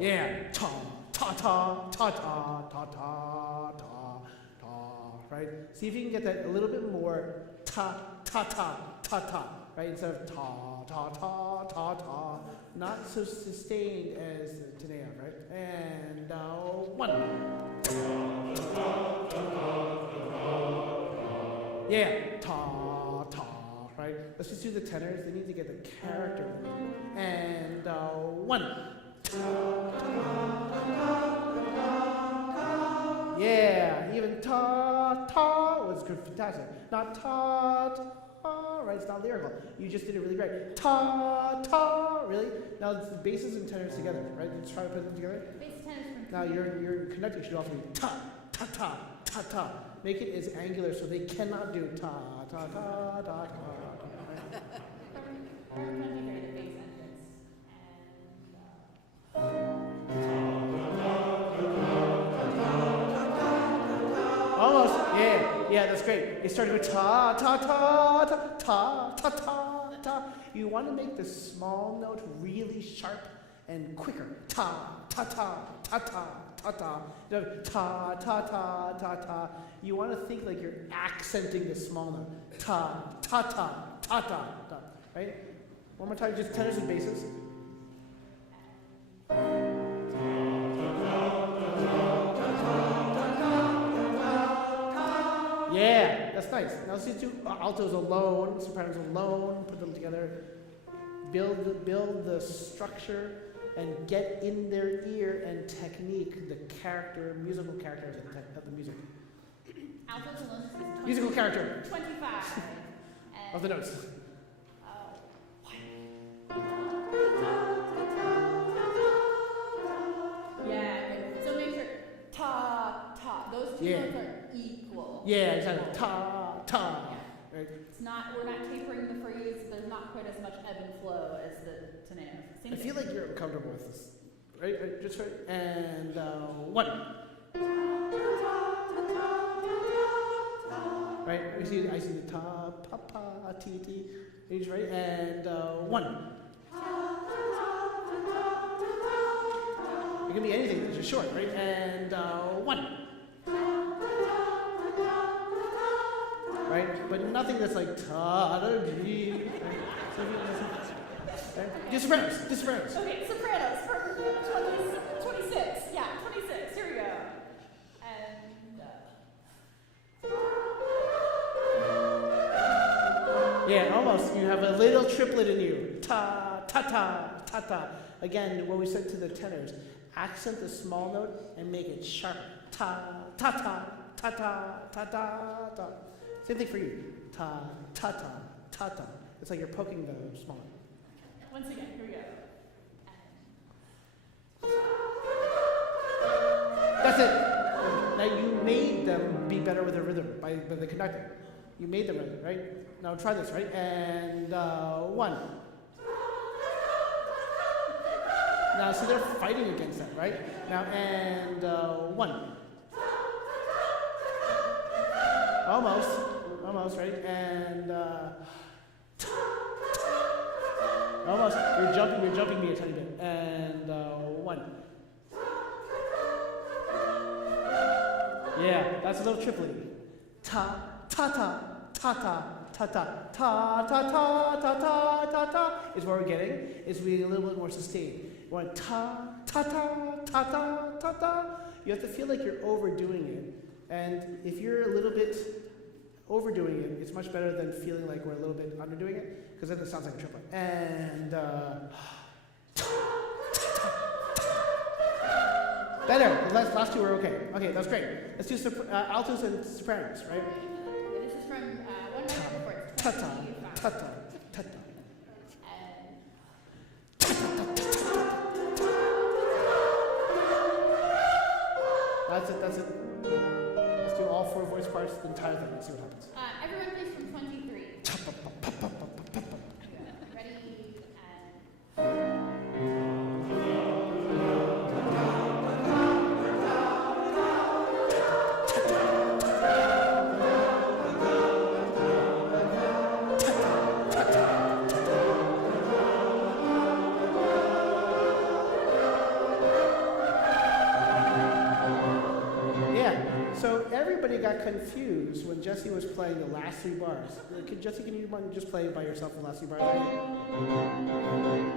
Yeah. Ta, ta, ta, ta, ta, ta, ta, ta, ta. Right? See if you can get that a little bit more ta, ta, ta, ta, ta. Right? Instead of ta, ta, ta, ta, ta. Not so sustained as Tanea, right? And one. Yeah, ta, ta, right? Let's just do the tenors. They need to get the character. And one. Yeah, even ta, ta was good, fantastic. Not ta, ta. Right, it's not lyrical. You just did it really great. Ta, ta, really? Now it's the basses and tenors together, right? Let's try to put them together. Bass, tenors, now your conducting should also be ta, ta, ta, ta, ta. Make it as angular so they cannot do ta, ta, ta, ta, ta. Right? Almost, yeah, that's great. It started with ta, ta, ta, ta, ta, ta, ta, ta. You want to make the small note really sharp and quicker. Ta, ta, ta, ta, ta, ta, ta. Ta, ta, ta, ta, ta. You want to think like you're accenting the small note. Ta, ta, ta, ta, ta, ta. Right? One more time, just tenors and basses. Yeah, that's nice. Now let's just do altos alone, sopranos alone, put them together, build the structure, and get in their ear and technique the character, musical character of the music. Altos alone is Musical character 25. of the notes. Yeah, okay. So make sure ta, ta. Those two notes are equal. Yeah, exactly. Ta, ta. Right? It's not, we're not tapering the phrase, there's not quite as much ebb and flow as the teneo. Same I thing. feel like you're comfortable with this. Right? Right? Just right. And 1. Right? I see the ta, pa, pa, ti, ti. Each, right? And 1. It can be anything that's just short, right? And 1. Right? But nothing that's like ta, da, dee. Right? Do sopranos. Do sopranos. Okay, sopranos for 26. Yeah, 26. Here we go. And Yeah, almost. You have a little triplet in you. Ta, ta, ta, ta, ta. Again, what we said to the tenors, accent the small note and make it sharp. Ta, ta, ta, ta, ta, ta, ta, ta. Same thing for you. Ta, ta, ta, ta, ta. It's like you're poking the small note. once again, here we go. That's it. Now you made them be better with the rhythm by the conducting. You made them rhythm, right? Now try this, right? And 1. Now, see, they're fighting against that, right? Now, and 1. Almost, right? And almost. You're jumping me a tiny bit. And 1. Yeah, that's a little triplet. Ta, ta, ta, ta, ta, ta, ta, ta, ta, ta, ta, ta, ta, ta, is what we're getting. Is we a little bit more sustained. We want ta, ta, ta, ta, ta, ta, ta. You have to feel like you're overdoing it. And if you're a little bit overdoing it, it's much better than feeling like we're a little bit underdoing it, because then it sounds like a triplet. And better. The last two were okay. Okay, that was great. Let's do altos and sopranos, right? This is from one note before it's Ta ta 25. ta ta ta ta. That's it. Let's do all 4 voice parts, the entire thing. Let's see what happens. Everyone please from 23. Ready So everybody got confused when Jesse was playing the last 3 bars. Jesse, can you just play by yourself the last 3 bars?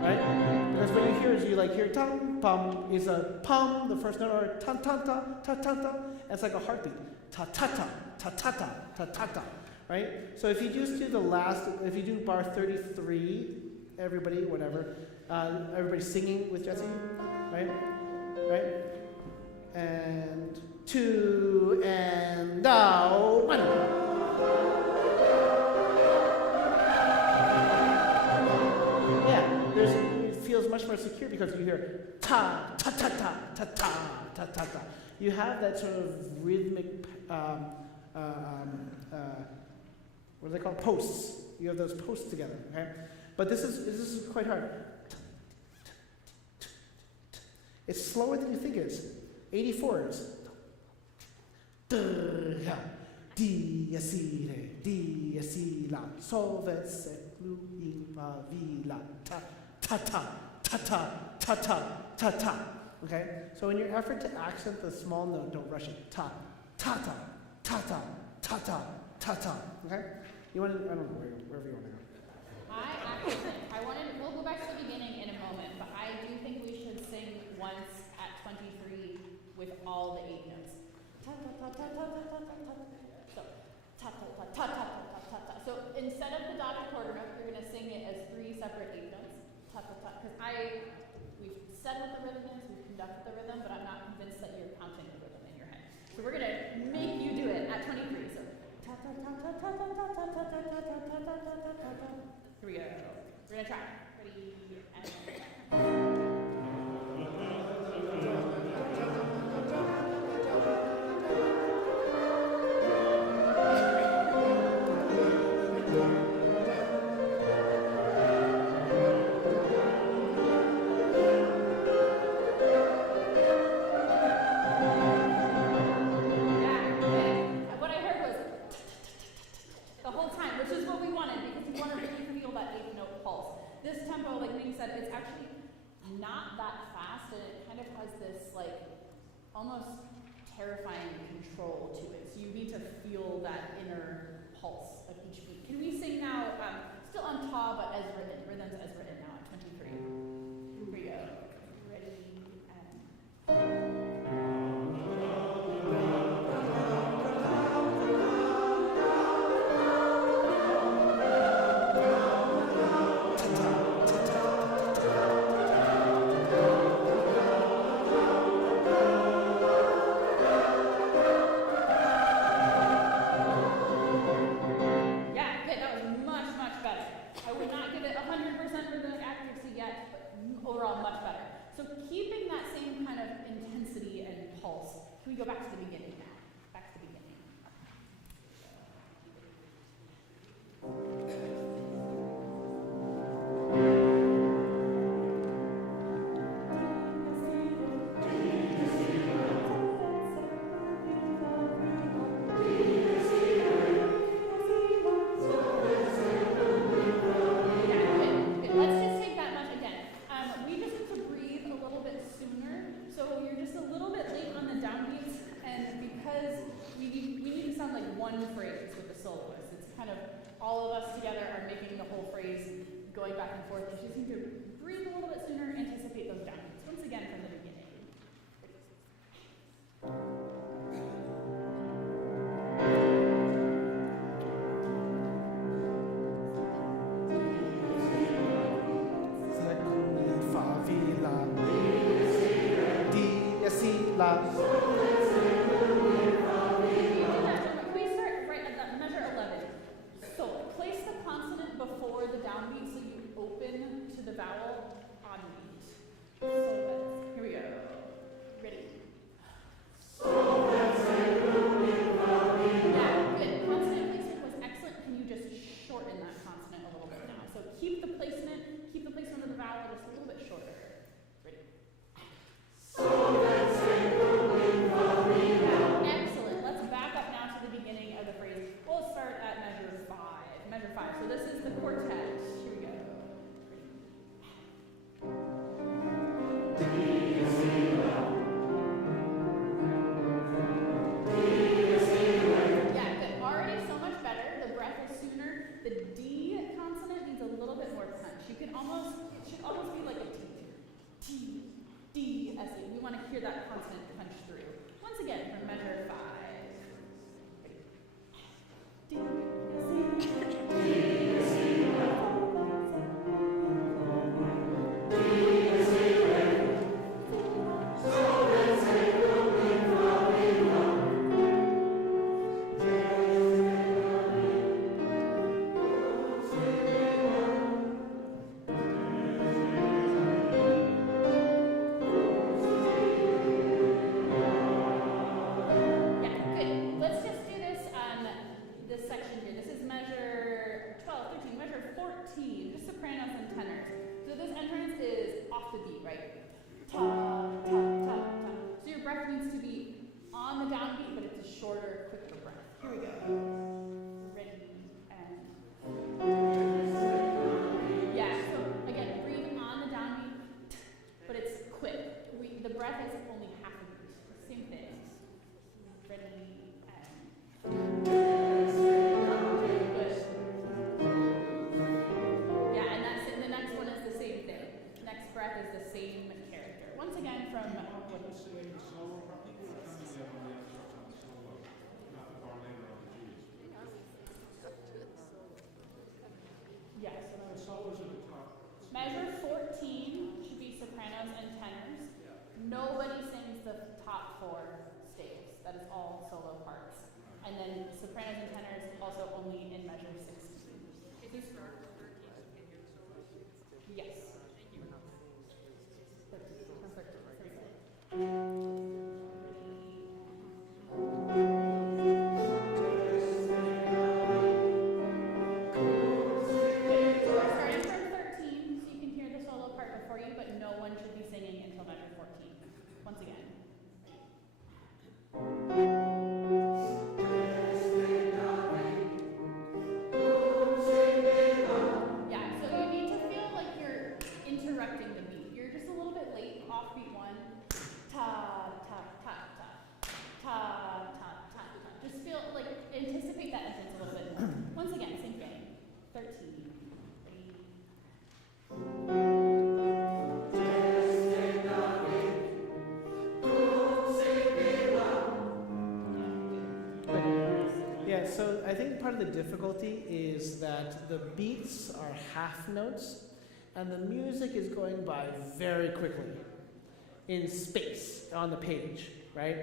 Right? Because when you hear tum pum is a pum, the first note, or tan tan ta ta ta ta. It's like a heartbeat. Ta ta ta ta ta ta ta ta ta. Right? So if you just do if you do bar 33, everybody, whatever, everybody singing with Jesse, right? Right? And 2 and 1. Yeah, it feels much more secure because you hear ta ta ta ta ta ta ta ta ta. You have that sort of rhythmic, what are they called? Posts. You have those posts together. Okay, but this is quite hard. It's slower than you think it is. 84s. Dia si re, dia si la, solve se lu in fa vi la, ta ta ta ta ta ta ta ta ta. Okay? So in your effort to accent the small note, don't rush it. Ta ta ta ta ta ta ta ta ta. Okay? You want to, I don't know, wherever you want to go. we'll go back to the beginning in a moment, but I do think we should sing once at 23 with all the 8 notes. Ta ta ta ta ta ta ta ta ta. So ta ta ta ta ta ta ta ta. So instead of the dotted quarter note, you're going to sing it as 3 separate 8 notes. Ta ta ta. Because we've said what the rhythm is, we've conducted the rhythm, but I'm not convinced that you're counting the rhythm in your head. So we're going to make you do it at 23. So ta ta ta ta ta ta ta ta ta ta ta ta ta ta ta ta ta. Here we go. We're going to try. Ready and has this like almost terrifying control to it. So you need to feel that inner pulse of each beat. Can we sing now, still on ta, but as written, rhythms as written now at 23. Here we go. Ready, and... overall much better. So keeping that same kind of intensity and pulse. Can we go back to the beginning now? Back to the beginning. Going back and forth, you just need to breathe a little bit sooner, anticipate those downbeats. Once again from the beginning. Fa, vi, la, di, si, la. Can we start right at that measure 11? So place the consonant before the downbeat so you open to the vowel on beat. So that's, here we go. Ready? Yeah, good. Consonant placement was excellent. Can you just shorten that consonant a little bit now? So keep the placement of the vowel just a little bit shorter. Ready? Excellent. Let's back up now to the beginning of the phrase. We'll start at measure 5. Measure 5. So this is the quartet. Here we go. Yeah, good. Already so much better. The breath is sooner. The D consonant needs a little bit more punch. You can almost, it should almost be like a T. T, D, S, E. We want to hear that consonant punch through. Once again, from measure 5. D, Measure 14 should be sopranos and tenors. Nobody sings the top 4 staves. That is all solo parts. And then sopranos and tenors also only in measure 16. Can you start with 13 and hear the solo? Yes. Thank you. 13. Interrupting the beat. You're just a little bit late, off beat 1. ta, ta, ta, ta, ta, ta, ta, ta. Just feel like, anticipate that entrance a little bit more. Once again, same thing. 13. Yeah, so I think part of the difficulty is that the beats are half notes and the music is going by very quickly in space on the page, right?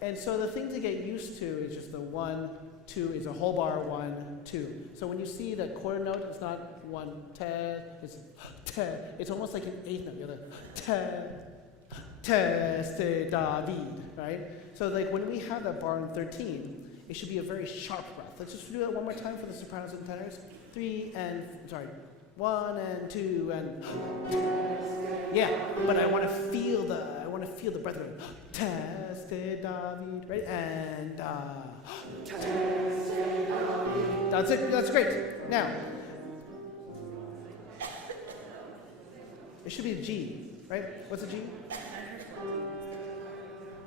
And so the thing to get used to is just the 1, 2, is a whole bar, 1, 2. So when you see the quarter note, it's not 1, te, it's te. It's almost like an eighth note. You're like te, te, David, right? So like when we have that bar in 13, it should be a very sharp breath. Let's just do that one more time for the sopranos and tenors. 1 and 2 and yeah, but I want to feel the breath going. Tested David, right? And that's it. That's great. Now it should be a G, right? What's a G?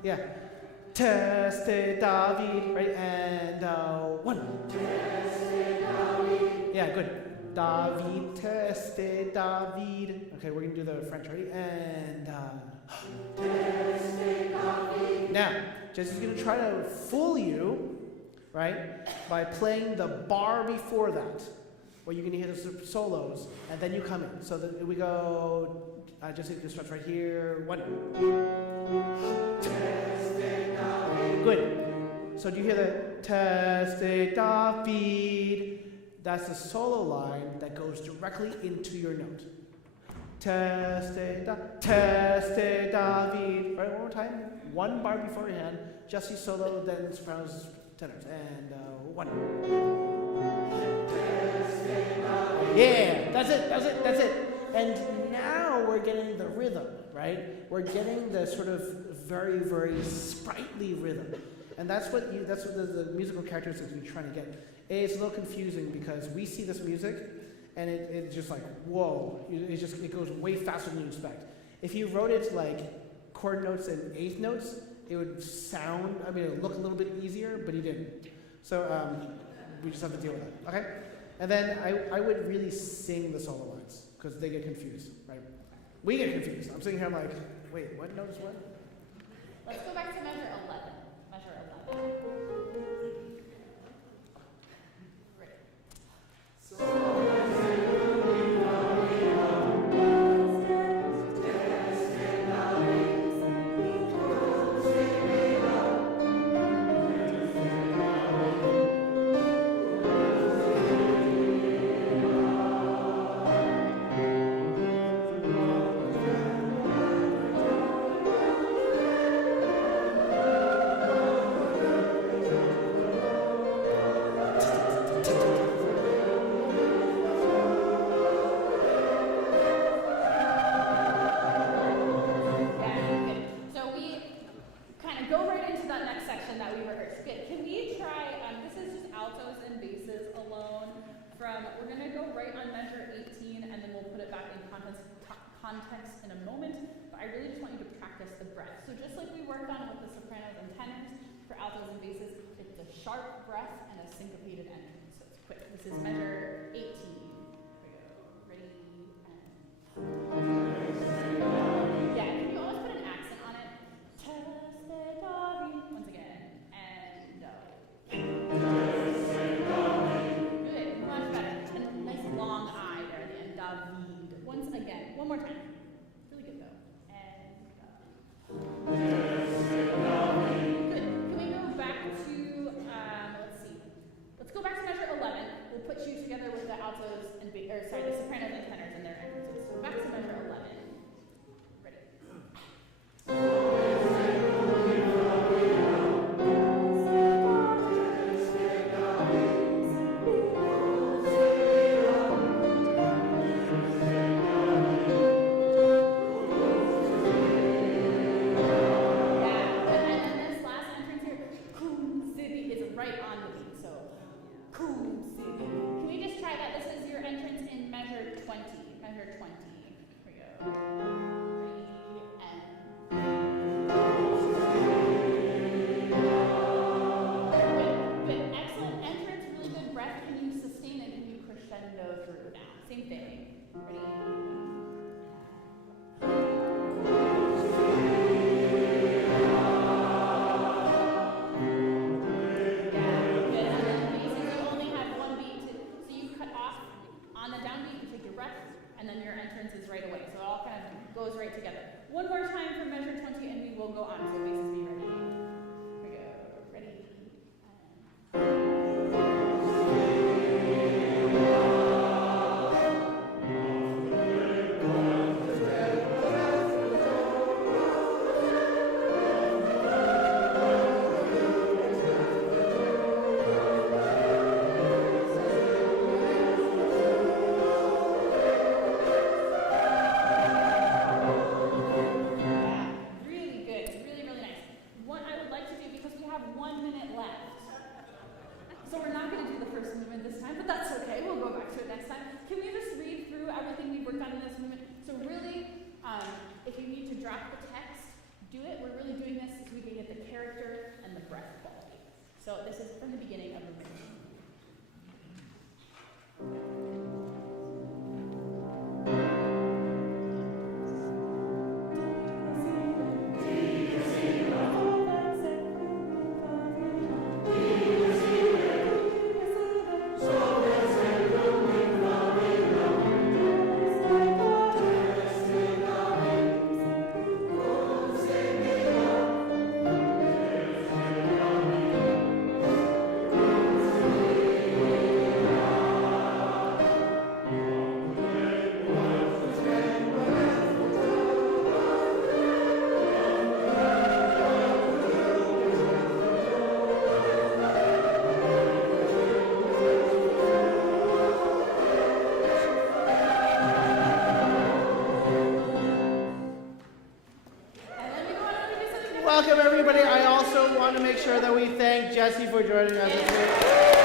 Yeah. Tested David, right? And 1. Yeah, good. David, tested David. Okay, we're gonna do the French, ready? And now, Jesse's gonna try to fool you, right? By playing the bar before that, where you're gonna hear the solos, and then you come in. So that we go. Jesse just starts right here. 1. Good. So do you hear the tested David? That's the solo line that goes directly into your note. Tested David. Right, one more time. 1 bar beforehand. Jesse solo, then sopranos, tenors, and 1. Yeah, that's it. And now we're getting the rhythm, right? We're getting the sort of very, very sprightly rhythm. And that's what the musical characteristics you're trying to get. It's a little confusing because we see this music and it's just like, whoa, it goes way faster than you expect. If you wrote it like chord notes and eighth notes, it would it would look a little bit easier, but he didn't. So we just have to deal with that, okay? And then I would really sing the solo lines because they get confused, right? We get confused. I'm sitting here, I'm like, wait, what note is what? Let's go back to measure 11. Measure 11. Context in a moment, but I really just want you to practice the breath. So just like we worked on with the sopranos and tenors, for altos and basses, it's a sharp breath and a syncopated ending. So it's quick. This is measure 18. Here we go. Ready and yeah, can you almost put an accent on it? Once again. And good, much better. And a nice long I there at the end. David. Once again. One more time. Really good though. And good. Can we go back to let's see. Let's go back to measure 11. We'll put you together with the altos do it, we're really doing this so we can get the character and the breath quality. So this is from the beginning of Rehearsal. Welcome, everybody. I also want to make sure that we thank Jesse for joining us this week.